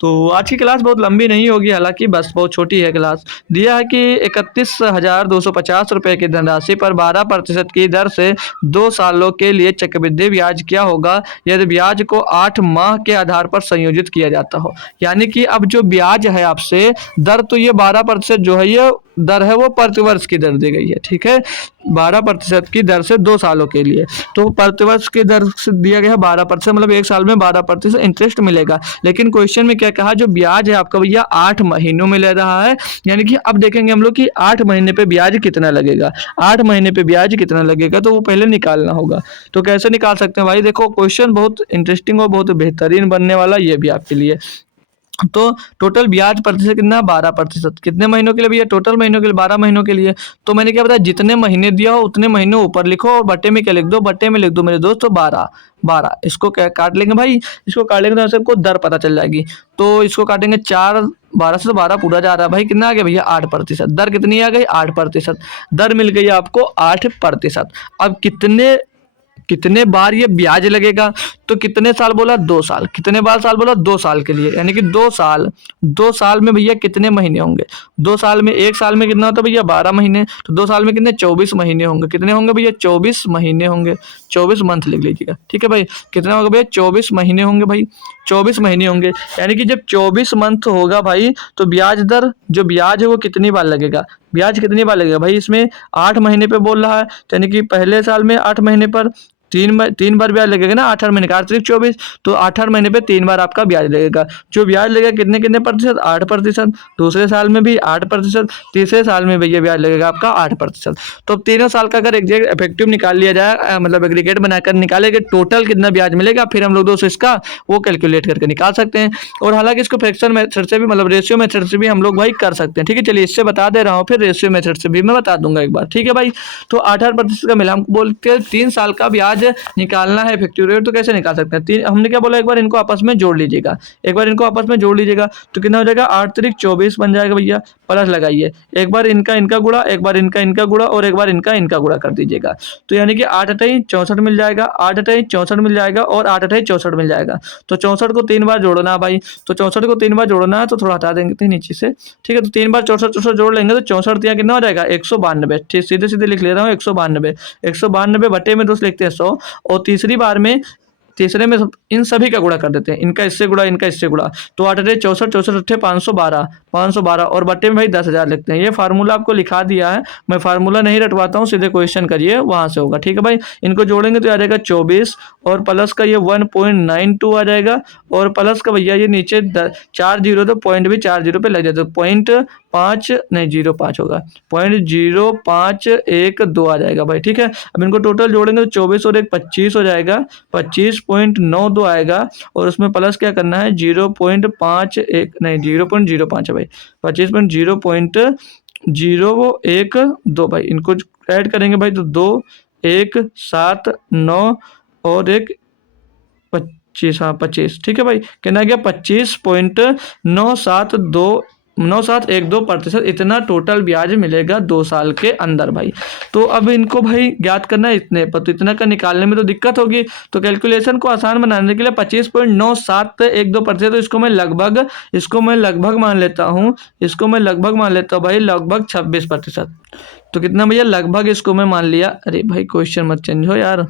तो आज की क्लास बहुत लंबी नहीं होगी, हालांकि बस बहुत छोटी है क्लास। दिया है कि 31,250 रुपए की धनराशि पर 12% की दर से 2 सालों के लिए चक्रवृद्धि ब्याज क्या होगा यदि ब्याज को 8 माह के आधार पर संयोजित किया जाता हो। यानी कि अब जो ब्याज है आपसे दर, तो ये 12% जो है ये दर है वो प्रतिवर्ष की दर दी गई है। ठीक है, 12% की दर से 2 सालों के लिए, तो प्रतिवर्ष की दर से दिया गया है 12%, मतलब 1 साल में 12% इंटरेस्ट मिलेगा। लेकिन क्वेश्चन में क्या कहा, जो ब्याज है आपका भैया 8 महीनों में ले रहा है। यानी कि अब देखेंगे हम लोग कि 8 महीने पे ब्याज कितना लगेगा, 8 महीने पे ब्याज कितना लगेगा, तो वो पहले निकालना होगा। तो कैसे निकाल सकते हैं भाई, देखो क्वेश्चन बहुत इंटरेस्टिंग और बहुत बेहतरीन बनने वाला ये भी आपके लिए। तो टोटल ब्याज प्रतिशत कितना 12%। कितने महीनों के लिए भैया, टोटल महीनों के लिए 12 महीनों के लिए। तो मैंने क्या बताया, जितने महीने दिया हो उतने महीने ऊपर लिखो और बट्टे में क्या लिख दो, बट्टे में लिख दो मेरे दोस्तों 12। 12 इसको क्या काट लेंगे भाई, इसको काट लेंगे तो सबको दर पता चल जाएगी। तो इसको काटेंगे 4, 12 से तो 12 पूरा जा रहा है भाई, कितना आ गया भैया 8%। दर कितनी आ गई 8%। दर मिल गई आपको 8%। अब कितने कितने बार ये ब्याज लगेगा, तो कितने साल बोला 2 साल, कितने बार साल बोला 2 साल के लिए, यानी कि 2 साल। 2 साल में भैया कितने महीने होंगे, 2 साल में, 1 साल में कितना होता है भैया 12 महीने, तो 2 साल में कितने 24 महीने होंगे। कितने होंगे भैया 24 महीने होंगे, 24 मंथ लिख लीजिएगा। ठीक है भाई, कितना होगा भैया 24 महीने होंगे भाई, 24 महीने होंगे। यानी कि जब 24 मंथ होगा भाई, तो ब्याज दर जो ब्याज है वो कितनी बार लगेगा, ब्याज कितनी बार लगेगा भाई, इसमें 8 महीने पे बोल रहा है, यानी कि पहले साल में 8 महीने पर 3 बार ब्याज लगेगा ना, 8 महीने का 8×24, तो 8 महीने पे 3 बार आपका ब्याज लगेगा। जो ब्याज लगेगा कितने कितने प्रतिशत 8%। दूसरे साल में भी 8%, तीसरे साल में भैया ब्याज लगेगा आपका 8%। तो अब तीनों साल का अगर एग्जैक्ट इफेक्टिव निकाल लिया जाए, मतलब एग्रीगेट बनाकर निकाले कि टोटल कितना ब्याज मिलेगा, फिर हम लोग दोस्तों इसका वो कैलकुलेट करके निकाल सकते हैं। और हालांकि इसको फ्रैक्शन मेथड से भी, मतलब रेशियो मेथड से भी हम लोग भाई कर सकते हैं। ठीक है, चलिए इससे बता दे रहा हूँ, फिर रेशियो मेथड से भी मैं बता दूंगा एक बार। ठीक है भाई, तो 8% का मिला, हमको बोलते हैं 3 साल का ब्याज निकालना है इफेक्टिव रेट, तो कैसे निकाल सकते हैं, हमने क्या बोला, एक बार इनको आपस में जोड़ लीजिएगा, एक बार इनको आपस में जोड़ लीजिएगा, तो कितना हो जाएगा 8×3 = 24 बन जाएगा भैया। प्लस लगाइए, एक बार इनका इनका गुणा, एक बार इनका इनका गुणा, और एक बार इनका इनका गुणा कर दीजिएगा। तो यानी कि 8×8 = 64 मिल जाएगा, 8×8 = 64 मिल जाएगा, और 8×8 = 64 मिल जाएगा। तो 64 को 3 बार जोड़ना है भाई, तो 64 को 3 बार जोड़ना है, तो थोड़ा हटा देंगे नीचे से। ठीक है, तो 3 बार 64 जोड़ लेंगे, तो 64 कितना हो जाएगा 192। ठीक, सीधे सीधे लिख ले रहा हूँ 192। 192 बटे में दोस्त लिखते हैं 100, और तीसरी बार में, तीसरे में इन सभी का गुणा कर देते हैं, इनका इससे गुणा, इनका इससे गुणा, तो 8×8 = 64, 64 × 8 = 512, 512, और बट्टे में भाई 10,000 लिखते हैं। ये फार्मूला आपको लिखा दिया है, मैं फार्मूला नहीं रटवाता हूँ, सीधे क्वेश्चन करिए वहां से होगा। ठीक है भाई, इनको जोड़ेंगे तो आ जाएगा 24, और प्लस का ये 1.92 आ जाएगा, और प्लस का भैया ये नीचे 4 जीरो, तो पॉइंट भी 4 जीरो पे लग जाता है, पॉइंट 5 नहीं 0.5 होगा, 0.0512 आ जाएगा भाई। ठीक है, अब इनको टोटल जोड़ेंगे तो 24 और 1 25 हो जाएगा, 25.92 आएगा, और उसमें प्लस क्या करना है 0.51 नहीं 0.05 है भाई, 25.0.012 भाई। इनको ऐड करेंगे भाई तो 2 1 7 9 और 1 25, हाँ 25। ठीक है भाई, कितना गया 25.9712% इतना टोटल ब्याज मिलेगा 2 साल के अंदर भाई। तो अब इनको भाई ज्ञात करना है इतने पर, तो इतना का निकालने में तो दिक्कत होगी, तो कैलकुलेशन को आसान बनाने के लिए 25.9712%, तो इसको मैं लगभग मान लेता हूँ, इसको मैं लगभग मान लेता हूँ भाई, लगभग 26%। तो कितना भैया लगभग इसको मैं मान लिया। अरे भाई क्वेश्चन मत चेंज हो यार,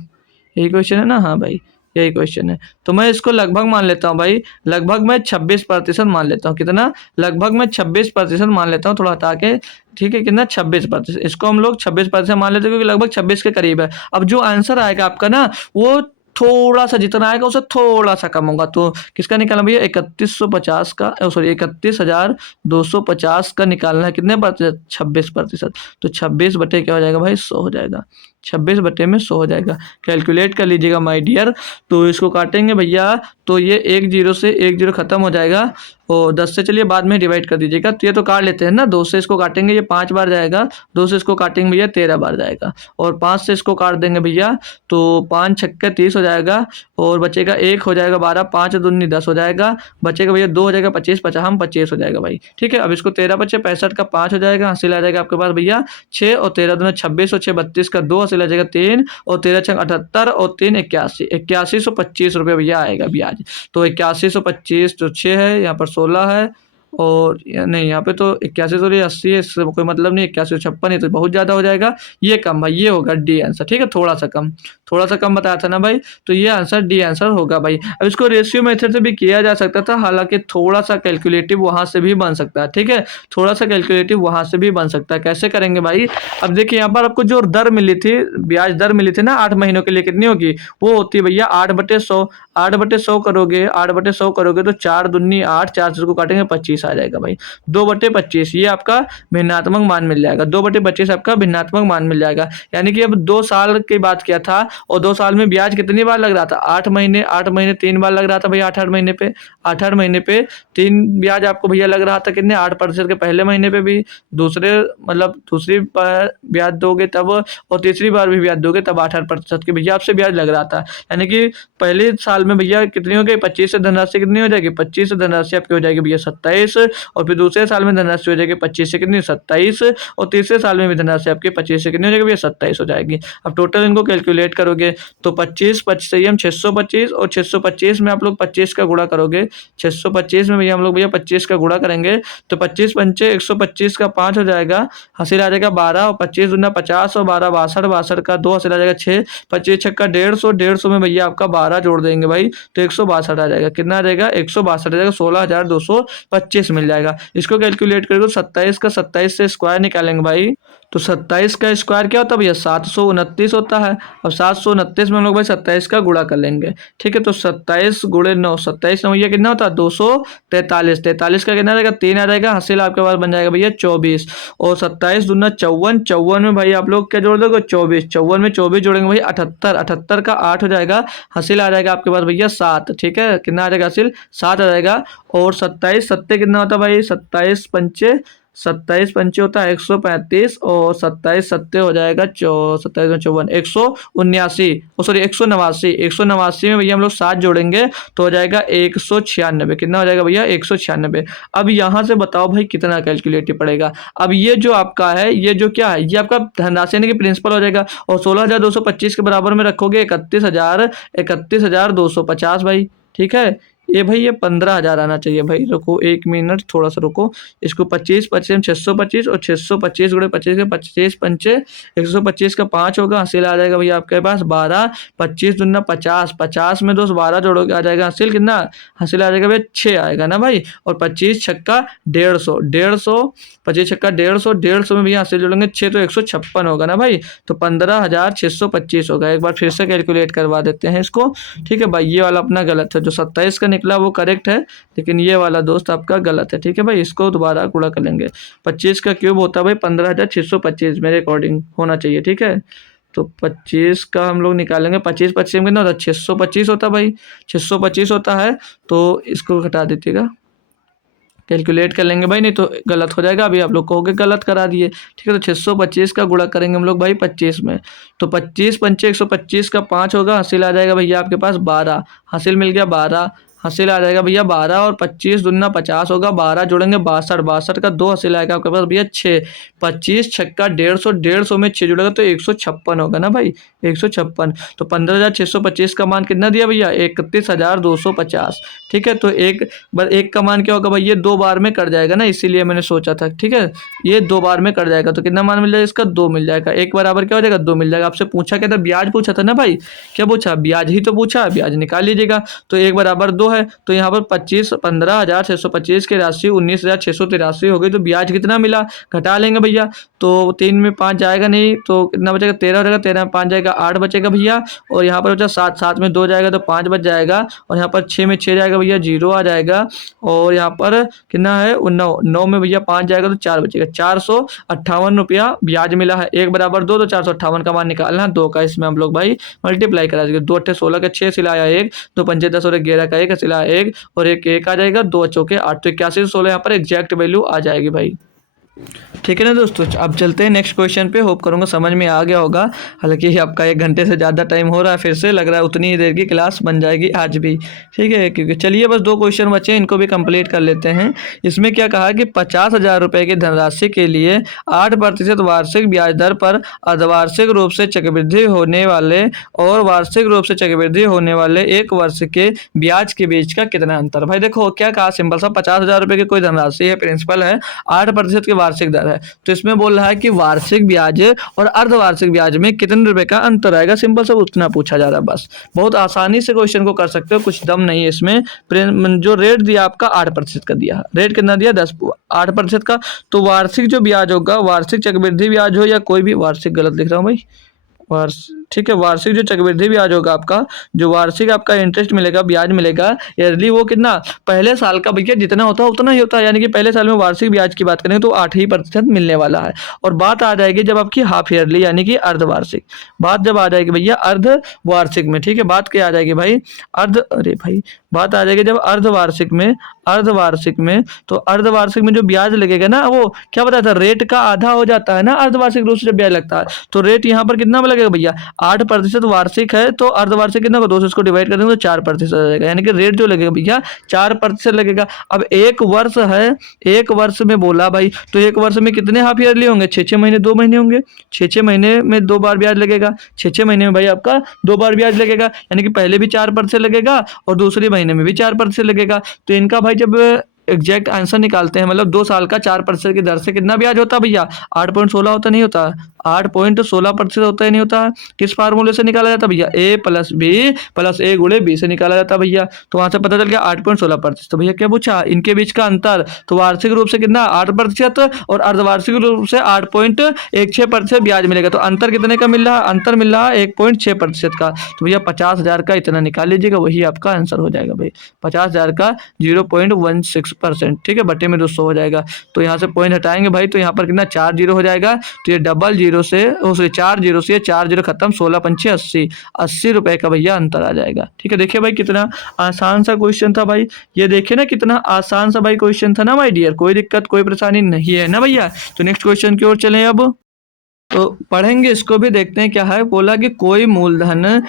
यही क्वेश्चन है ना, हाँ भाई यही क्वेश्चन है। तो मैं इसको लगभग मान लेता हूँ भाई, लगभग मैं 26% मान लेता हूँ। कितना? लगभग मैं 26% मान लेता हूँ, थोड़ा हटा के। ठीक है, कितना? 26%। इसको हम लोग 26% मान लेते हैं क्योंकि लगभग 26 के करीब है। अब जो आंसर आएगा आपका ना, वो थोड़ा सा, जितना आएगा उससे थोड़ा सा कम होगा। तो किसका निकालना भैया? 3150 का, सॉरी 31,250 का निकालना है। कितने प्रतिशत? 26%। तो 26 बटे क्या हो जाएगा भाई? 100 हो जाएगा। 26 बटे में 100 हो जाएगा। कैलकुलेट कर लीजिएगा माय डियर। तो इसको काटेंगे भैया, तो ये 1 जीरो से 1 जीरो खत्म हो जाएगा, और 10 से चलिए बाद में डिवाइड कर दीजिएगा। तो ये तो काट लेते हैं ना, 2 से इसको काटेंगे, ये 5 बार जाएगा। 2 से इसको काटेंगे भैया, 13 बार जाएगा। और 5 से इसको काट देंगे भैया, तो 5 छक्के 30 हो जाएगा, और बचेगा 1 हो जाएगा 12, 5 दूनी 10 हो जाएगा, बचेगा भैया 2 हो जाएगा 25, 50 हम 25 हो जाएगा भाई। ठीक है, अब इसको 13 बचे 65 का 5 हो जाएगा, हासिल आ जाएगा आपके पास भैया 6, और 13 दूना 26 और 6 32 का 2 हासिल आ जाएगा 3, और 13 छक 78 और 3 81, 8125 रुपये भैया आएगा ब्याज। तो 8125 जो 6 है, यहाँ पर 16 है, और नहीं यहाँ पे तो 81 तो 80 है, इससे कोई मतलब नहीं। 8156 ये तो बहुत ज़्यादा हो जाएगा, ये कम भाई, ये होगा डी आंसर। ठीक है, थोड़ा सा कम, थोड़ा सा कम बताया था ना भाई, तो ये आंसर डी आंसर होगा भाई। अब इसको रेशियो मेथड से भी किया जा सकता था, हालांकि थोड़ा सा कैलकुलेटिव वहाँ से भी बन सकता है। ठीक है, थोड़ा सा कैलकुलेटिव वहाँ से भी बन सकता है। कैसे करेंगे भाई? अब देखिए यहाँ पर आपको जो दर मिली थी, ब्याज दर मिली थी ना 8 महीनों के लिए, कितनी होगी? वो होती है भैया 8/100। 8/100 करोगे, 8/100 करोगे तो 4 दूनी 8, 4 से इसको काटेंगे 25 आ जाएगा भाई। 2/25 ये आपका भिन्नात्मक मान मिल जाएगा। 2/25 आपका भिन्नात्मक मान मिल जाएगा। यानी कि अब 2 साल की बात किया था, और 2 साल में ब्याज कितनी बार लग रहा था? 8 महीने, 8 महीने 3 बार लग रहा था भैया। 8-8 महीने पे, 8-8 महीने पे 3 ब्याज आपको भैया लग रहा था। कितने? 8% के पहले महीने पे भी, दूसरे मतलब दूसरी बार ब्याज दोगे तब, और तीसरी बार भी ब्याज दोगे तब 8-8% के भैया आपसे ब्याज लग रहा था। यानी कि पहले साल में भैया कितनी हो गई? 25 से धनराशि कितनी हो जाएगी? 25 से धनराशि आपकी हो जाएगी भैया 27, और फिर दूसरे साल में धनराशि हो जाएगी 25 से कितनी? 27, और तीसरे साल में भी धनराशि आपकी 25 से कितनी हो जाएगी भैया? 27 हो जाएगी। अब टोटल इनको कैलकुलेट करोगे तो 25 सही हम 625, और 625 में आप लोग 25 का गुणा करोगे। 625 में भैया हम लोग भैया 25 का गुणा करेंगे, तो 25 पंचे 125 का 5 हो जाएगा, हासिल आ जाएगा 12, और 25 दूना 50, और 12 62, 62 का 2 हासिल आ जाएगा 6, 25 छक्का 150, 150 में भैया आपका 12 जोड़ देंगे भाई, तो 162 आ जाएगा। कितना आ जाएगा? 162 आ जाएगा, 16,225 मिल जाएगा। इसको कैलकुलेट करोगे 27 का 27 से स्क्वायर निकालेंगे भाई, तो 27 का स्क्वायर क्या होता है भैया? 729 होता है। अब 729 में हम लोग भाई 27 का गुणा कर लेंगे। ठीक है, तो 27 गुणे 9, 27 9 ये कितना होता है? 243। 43 का कितना आ जाएगा? 3 आ जाएगा, हासिल आपके पास बन जाएगा भैया 24, और 27 दूना 54, 54 में भाई आप लोग क्या जोड़ दोगे? 24, 54 में 24 जोड़ेंगे भाई 78, 78 का 8 हो जाएगा, हासिल आ जाएगा आपके पास भैया 7। ठीक है, कितना आ जाएगा हासिल? 7 आ जाएगा। और 27 सत्ते कितना होता है भाई? 27 पंचे होता है 135, और 27 सत्ते हो जाएगा 27 54 179, सॉरी 189, 189 में भैया हम लोग 7 जोड़ेंगे तो हो जाएगा 196। कितना हो जाएगा भैया? 196। अब यहाँ से बताओ भाई कितना कैलकुलेटिव पड़ेगा? अब ये जो आपका है, ये जो क्या है, ये आपका धनराशि यानी कि प्रिंसिपल हो जाएगा, और 16,225 के बराबर में रखोगे 31,250 भाई। ठीक है, ये भाई ये 15,000 आना चाहिए भाई। रुको 1 मिनट, थोड़ा सा रुको। इसको 25 25 625, और 625 गुणे 25 के 25 पंचे 125 का 5 होगा, हासिल आ जाएगा भैया आपके पास 12, 25 दूना 50, 50 में 2 12 जोड़ोगे आ जाएगा हासिल कितना? हासिल आ जाएगा भैया 6 आएगा ना भाई, और 25 छक्का 150, 150 25 छक्का 150, 150 में भैया हासिल जोड़ेंगे 6 तो 156 होगा ना भाई, तो 15,625 होगा। एक बार फिर से कैलकुलेट करवा देते हैं इसको। ठीक है भाई, ये वाला अपना गलत है, जो 27 का निकला वो करेक्ट है, लेकिन ये वाला दोस्त आपका गलत है। ठीक है भाई, इसको दोबारा गुणा कर लेंगे। 25 का क्यूब होता है भाई 15,625 मेरे अकॉर्डिंग होना चाहिए। ठीक है, तो 25 का हम लोग निकालेंगे, 25 25 में कितना होता है? 625 होता है भाई, 625 होता है। तो इसको घटा दीजिएगा, कैलकुलेट कर लेंगे भाई, नहीं तो गलत हो जाएगा। अभी आप लोग कहोगे गलत करा दिए। ठीक है, तो 625 का गुणा करेंगे हम लोग भाई 25 में, तो 25 पंचे 125 का 5 होगा, हासिल आ जाएगा भैया आपके पास 12, हासिल मिल गया 12, हासिल आ जाएगा भैया 12 और 25 दूना 50 होगा, 12 जोड़ेंगे 62, 62 का 2 हासिल आएगा आपके पास भैया 6, 25 छक्का 150, 150 में 6 जुड़ेगा तो 156 होगा ना भाई, 156। तो 15,625 का मान कितना दिया भैया, 31,250। ठीक है, तो एक का मान क्या होगा भाई, ये 2 बार में कट जाएगा ना, इसीलिए मैंने सोचा था। ठीक है, ये 2 बार में कट जाएगा तो कितना मान मिल जाएगा इसका, 2 मिल जाएगा। एक बराबर क्या हो जाएगा, 2 मिल जाएगा। आपसे पूछा क्या था, ब्याज पूछा था ना भाई, क्या पूछा, ब्याज ही तो पूछा, ब्याज निकाल लीजिएगा। तो 1 बराबर 2 है, तो यहाँ पर 15,625 की राशि 19,683 हो गई, तो ब्याज कितना मिला, घटा लेंगे भैया। तो 3 में 5 जाएगा नहीं, तो कितना बचेगा, 13 हो जाएगा, 13 में 5 जाएगा 8 बचेगा भैया। और यहाँ पर बचा 7, 7 में 2 जाएगा तो 5 बच जाएगा। और यहाँ पर 6 में 6 जाएगा भैया, 0 आ जाएगा। और यहाँ पर कितना है, 9, 9 में भैया 5 जाएगा तो 4 बचेगा, 458 रुपया ब्याज मिला है। 1 बराबर 2, तो 458 का मान निकालना है, 2 का इसमें हम लोग भाई मल्टीप्लाई करा देंगे। 2 अट्ठे 16 का 6 सिलाया 1, 2 पंचे 10 और 11 का 1 सिलाया 1 और 1 आ जाएगा, 2 चौके 8, तो 81 से 16 यहाँ पर एग्जैक्ट वैल्यू आ जाएगी भाई। ठीक है ना दोस्तों, अब चलते हैं नेक्स्ट क्वेश्चन पे। होप करूंगा समझ में आ गया होगा, हालांकि आपका 1 घंटे से ज़्यादा टाइम हो रहा है, फिर से लग रहा है उतनी ही देर की क्लास बन जाएगी आज भी। ठीक है, क्योंकि चलिए बस 2 क्वेश्चन बचे हैं, इनको भी कंप्लीट कर लेते हैं। इसमें क्या कहा कि 50,000 रुपये की धनराशि के लिए 8% वार्षिक ब्याज दर पर अर्धवार्षिक रूप से चक्रवृद्धि होने वाले और वार्षिक रूप से चक्रवृद्धि होने वाले 1 वर्ष के ब्याज के बीच का कितना अंतर। भाई देखो क्या कहा, सिंपल सा, 50,000 रुपये की कोई धनराशि है, प्रिंसिपल है, 8% की वार्षिक दर है, तो इसमें बोल रहा है कि वार्षिक ब्याज और अर्धवार्षिक ब्याज में कितने रुपए का अंतर आएगा। सिंपल सा उतना पूछा जा रहा है, बस बहुत आसानी से क्वेश्चन को कर सकते हो, कुछ दम नहीं है इसमें। जो रेट दिया आपका 8% का दिया, रेट कितना दिया 8% का, तो वार्षिक जो ब्याज होगा, वार्षिक चक्रवृद्धि ब्याज हो या कोई भी, वार्षिक गलत लिख रहा हूँ भाई, ठीक है, वार्षिक जो चक्रवृद्धि ब्याज होगा आपका, जो वार्षिक आपका इंटरेस्ट मिलेगा, ब्याज मिलेगा ईयरली, वो कितना, पहले साल का भैया जितना होता है उतना ही होता है, यानी कि पहले साल में वार्षिक ब्याज की बात करेंगे तो 8% मिलने वाला है। और बात आ जाएगी जब आपकी हाफ ईयरली यानी कि अर्धवार्षिक, बात जब आ जाएगी भैया अर्धवार्षिक में। ठीक है, बात क्या आ जाएगी भाई, बात आ जाएगी जब अर्धवार्षिक में, तो अर्धवार्षिक में जो ब्याज लगेगा ना, वो क्या बताया था, रेट का आधा हो जाता है ना अर्धवार्षिक रूप से जब ब्याज लगता है, तो रेट यहाँ पर कितना लगेगा भैया, 8% वार्षिक है तो अर्धवार्षिक कितना होगा, 2 से इसको डिवाइड कर देंगे तो 4% आ जाएगा, यानी कि रेट जो लगेगा भैया 4% लगेगा। अब 1 वर्ष है, 1 वर्ष में बोला भाई, तो 1 वर्ष में कितने हाफ ईयरली होंगे, 6 महीने, 2 महीने होंगे, 6 महीने में 2 बार ब्याज लगेगा, 6 महीने में भाई आपका 2 बार ब्याज लगेगा, यानी कि पहले भी 4% लगेगा और दूसरे महीने में भी 4% लगेगा। तो इनका भाई जब एग्जैक्ट आंसर निकालते हैं, मतलब 2 साल का 4% की दर से कितना ब्याज होता है भैया, 8.16 होता नहीं होता, 8.16% होता ही नहीं होता है। किस फार्मूले से निकाला जाता है भैया, A + B + A × B से निकाला जाता है भैया। तो वहां से पता चल गया 8.16%। तो भैया क्या पूछा, इनके बीच का अंतर, तो वार्षिक रूप से कितना 8% और अर्धवार्षिक रूप से 8.16% ब्याज मिलेगा, तो अंतर कितने का मिल रहा है, अंतर मिल रहा है 1.6% का। तो भैया 50,000 का इतना निकाल लीजिएगा, वही आपका आंसर हो जाएगा भाई, 50,000 का 0.16%। ठीक है, बटे में 200 हो जाएगा, तो यहाँ से पॉइंट हटाएंगे भाई, तो यहाँ पर कितना 4 जीरो हो जाएगा, तो ये डबल जीरो से 4 जीरो से 4 जीरो खत्म, 16 पंचे 80 रुपए का भैया अंतर आ जाएगा। ठीक है, देखिए भाई कितना आसान सा क्वेश्चन था भाई, ये देखिए ना कितना आसान सा भाई क्वेश्चन था ना भाई डियर, कोई दिक्कत कोई परेशानी नहीं है ना भैया। तो नेक्स्ट क्वेश्चन की ओर चलें अब, तो पढ़ेंगे इसको भी, देखते हैं क्या है। बोला कि कोई मूलधन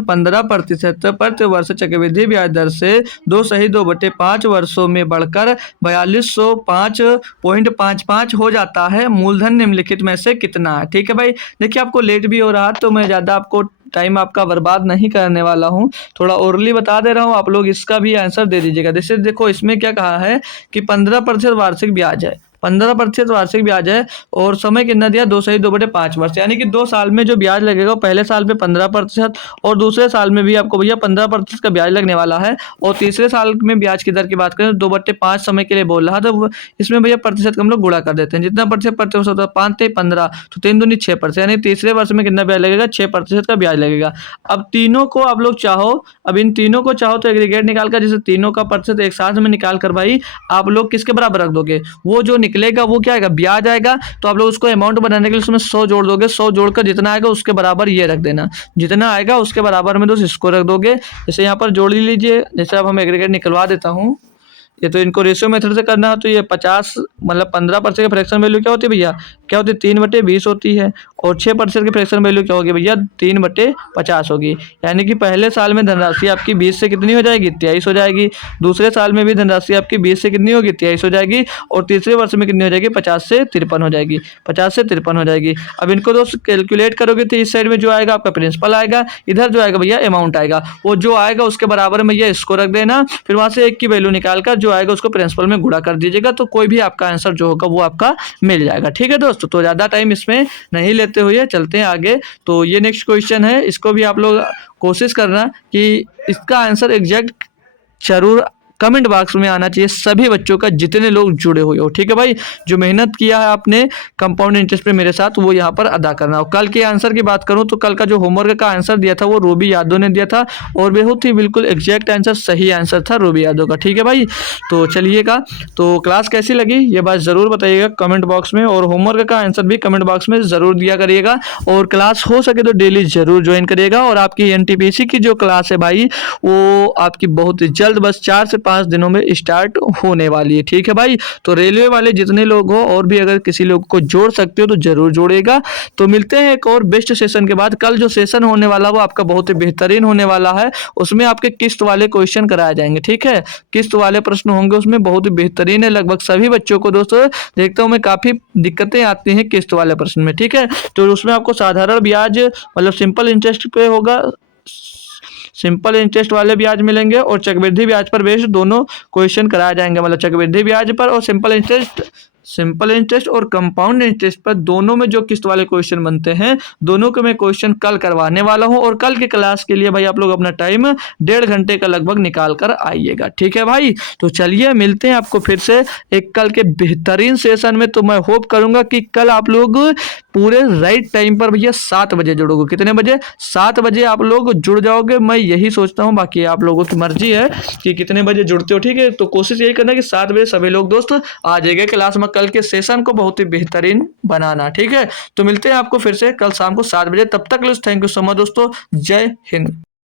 15% प्रति वर्ष चक्रवृद्धि ब्याज दर से 2/2/5 वर्षों में बढ़कर 4205.55 हो जाता है, मूलधन निम्नलिखित में से कितना है। ठीक है भाई, देखिए आपको लेट भी हो रहा है तो मैं ज़्यादा आपको टाइम आपका बर्बाद नहीं करने वाला हूँ, थोड़ा ओरली बता दे रहा हूँ, आप लोग इसका भी आंसर दे दीजिएगा। जैसे देखो इसमें क्या कहा है कि 15% वार्षिक ब्याज है, 15% वार्षिक ब्याज है और समय कितना दिया 2/2/5 वर्ष, यानी कि 2 साल में जो ब्याज लगेगा पहले साल पे 15% और दूसरे साल में भी आपको भैया 15% का ब्याज लगने वाला है। और तीसरे साल में ब्याज की दर की बात करें 2/5 समय के लिए बोल रहा, तो इसमें भैया प्रतिशत हम लोग गुणा कर देते हैं, जितना प्रतिशत होता है 5 × 15 तो 3 दूनी 6%, यानी तीसरे वर्ष में कितना ब्याज लगेगा 6% का ब्याज लगेगा। अब तीनों को आप लोग चाहो, अब इन तीनों को चाहो तो एग्रीगेट निकाल कर, जैसे तीनों का प्रतिशत एक साथ में निकाल कर भाई आप लोग किसके बराबर रख दोगे, वो जो निकलेगा वो क्या आएगा, ब्याज आएगा। तो आप लोग उसको अमाउंट बनाने के लिए उसमें 100 जोड़ दोगे, 100 जोड़कर जितना आएगा उसके बराबर ये रख देना, जितना आएगा उसके बराबर में दोस्त इसको रख दोगे। जैसे यहाँ पर जोड़ लीजिए, जैसे अब हम एग्रीगेट निकलवा देता हूँ, ये तो इनको रेशियो मेथड से करना है, तो ये 50 मतलब 15% की फ्रैक्शन वैल्यू क्या होती है भैया, क्या होती है 3/20 होती है। और 6% की फ्रैक्शन वैल्यू क्या होगी भैया, 3/50 होगी। यानी कि पहले साल में धनराशि आपकी 20 से कितनी हो जाएगी, 23 हो जाएगी। दूसरे साल में भी धनराशि आपकी 20 से कितनी होगी, 23 हो जाएगी। और तीसरे वर्ष में कितनी हो जाएगी, 50 से 53 हो जाएगी, 50 से 53 हो जाएगी। अब इनको दोस्त कैलकुलेट करोगे तो इस साइड में जो आएगा आपका प्रिंसिपल आएगा, इधर जो आएगा भैया अमाउंट आएगा। वो जो आएगा उसके बराबर में भैया इसको रख देना, फिर वहां से एक की वैल्यू निकालकर जो आएगा उसको प्रिंसिपल में गुणा कर दीजिएगा, तो कोई भी आपका आंसर जो होगा वो आपका मिल जाएगा। ठीक है दोस्तों, तो ज़्यादा टाइम इसमें नहीं लेते हुए चलते हैं आगे। तो ये नेक्स्ट क्वेश्चन है, इसको भी आप लोग कोशिश करना कि इसका आंसर एग्जैक्ट जरूर कमेंट बॉक्स में आना चाहिए सभी बच्चों का, जितने लोग जुड़े हुए हो। ठीक है भाई, जो मेहनत किया है आपने कंपाउंड इंटरेस्ट पे मेरे साथ, वो यहाँ पर अदा करना हो। कल के आंसर की बात करूँ तो कल का जो होमवर्क का आंसर दिया था वो रूबी यादव ने दिया था, और बहुत ही बिल्कुल एग्जैक्ट आंसर, सही आंसर था रूबी यादव का। ठीक है भाई, तो चलिएगा, तो क्लास कैसी लगी ये बात ज़रूर बताइएगा कमेंट बॉक्स में, और होमवर्क का आंसर भी कमेंट बॉक्स में ज़रूर दिया करिएगा। और क्लास हो सके तो डेली ज़रूर ज्वाइन करिएगा। और आपकी एनटीपीसी की जो क्लास है भाई, वो आपकी बहुत ही जल्द, बस 4 से 5 दिनों में स्टार्ट होने वाली है। ठीक है भाई, तो रेलवे वाले जितने लोग हो, और भी अगर किसी लोग को जोड़ सकते हो तो जरूर जोड़ेगा। तो मिलते हैं एक और बेस्ट सेशन के बाद। कल जो सेशन होने वाला वो आपका बहुत ही बेहतरीन होने वाला है, उसमें आपके किस्त वाले क्वेश्चन कराए जाएंगे। ठीक है, किस्त वाले प्रश्न होंगे उसमें, बहुत ही बेहतरीन है। लगभग सभी बच्चों को दोस्तों देखता हूँ मैं काफी दिक्कतें आती हैं किस्त वाले प्रश्न में। ठीक है, तो उसमें आपको साधारण ब्याज मतलब सिंपल इंटरेस्ट पे होगा, सिंपल इंटरेस्ट वाले ब्याज मिलेंगे, और चक्रवृद्धि ब्याज पर बेस्ड दोनों क्वेश्चन कराए जाएंगे। मतलब चक्रवृद्धि ब्याज पर और सिंपल इंटरेस्ट और कंपाउंड इंटरेस्ट पर दोनों में जो किस्त वाले क्वेश्चन बनते हैं, दोनों के मैं क्वेश्चन कल करवाने वाला हूं। और कल के क्लास के लिए भाई आप लोग अपना टाइम 1.5 घंटे का लगभग निकाल कर आइएगा। ठीक है भाई, तो चलिए मिलते हैं आपको फिर से एक कल के बेहतरीन सेशन में। तो मैं होप करूंगा कि कल आप लोग पूरे राइट टाइम पर भैया 7 बजे जुड़ोगे। कितने बजे, 7 बजे आप लोग जुड़ जाओगे, मैं यही सोचता हूँ। बाकी आप लोगों की मर्जी है कि कितने बजे जुड़ते हो। ठीक है, तो कोशिश यही करना कि 7 बजे सभी लोग दोस्त आ जाएंगे क्लास में, कल के सेशन को बहुत ही बेहतरीन बनाना। ठीक है, तो मिलते हैं आपको फिर से कल शाम को 7 बजे। तब तक थैंक यू सो मच दोस्तों, जय हिंद।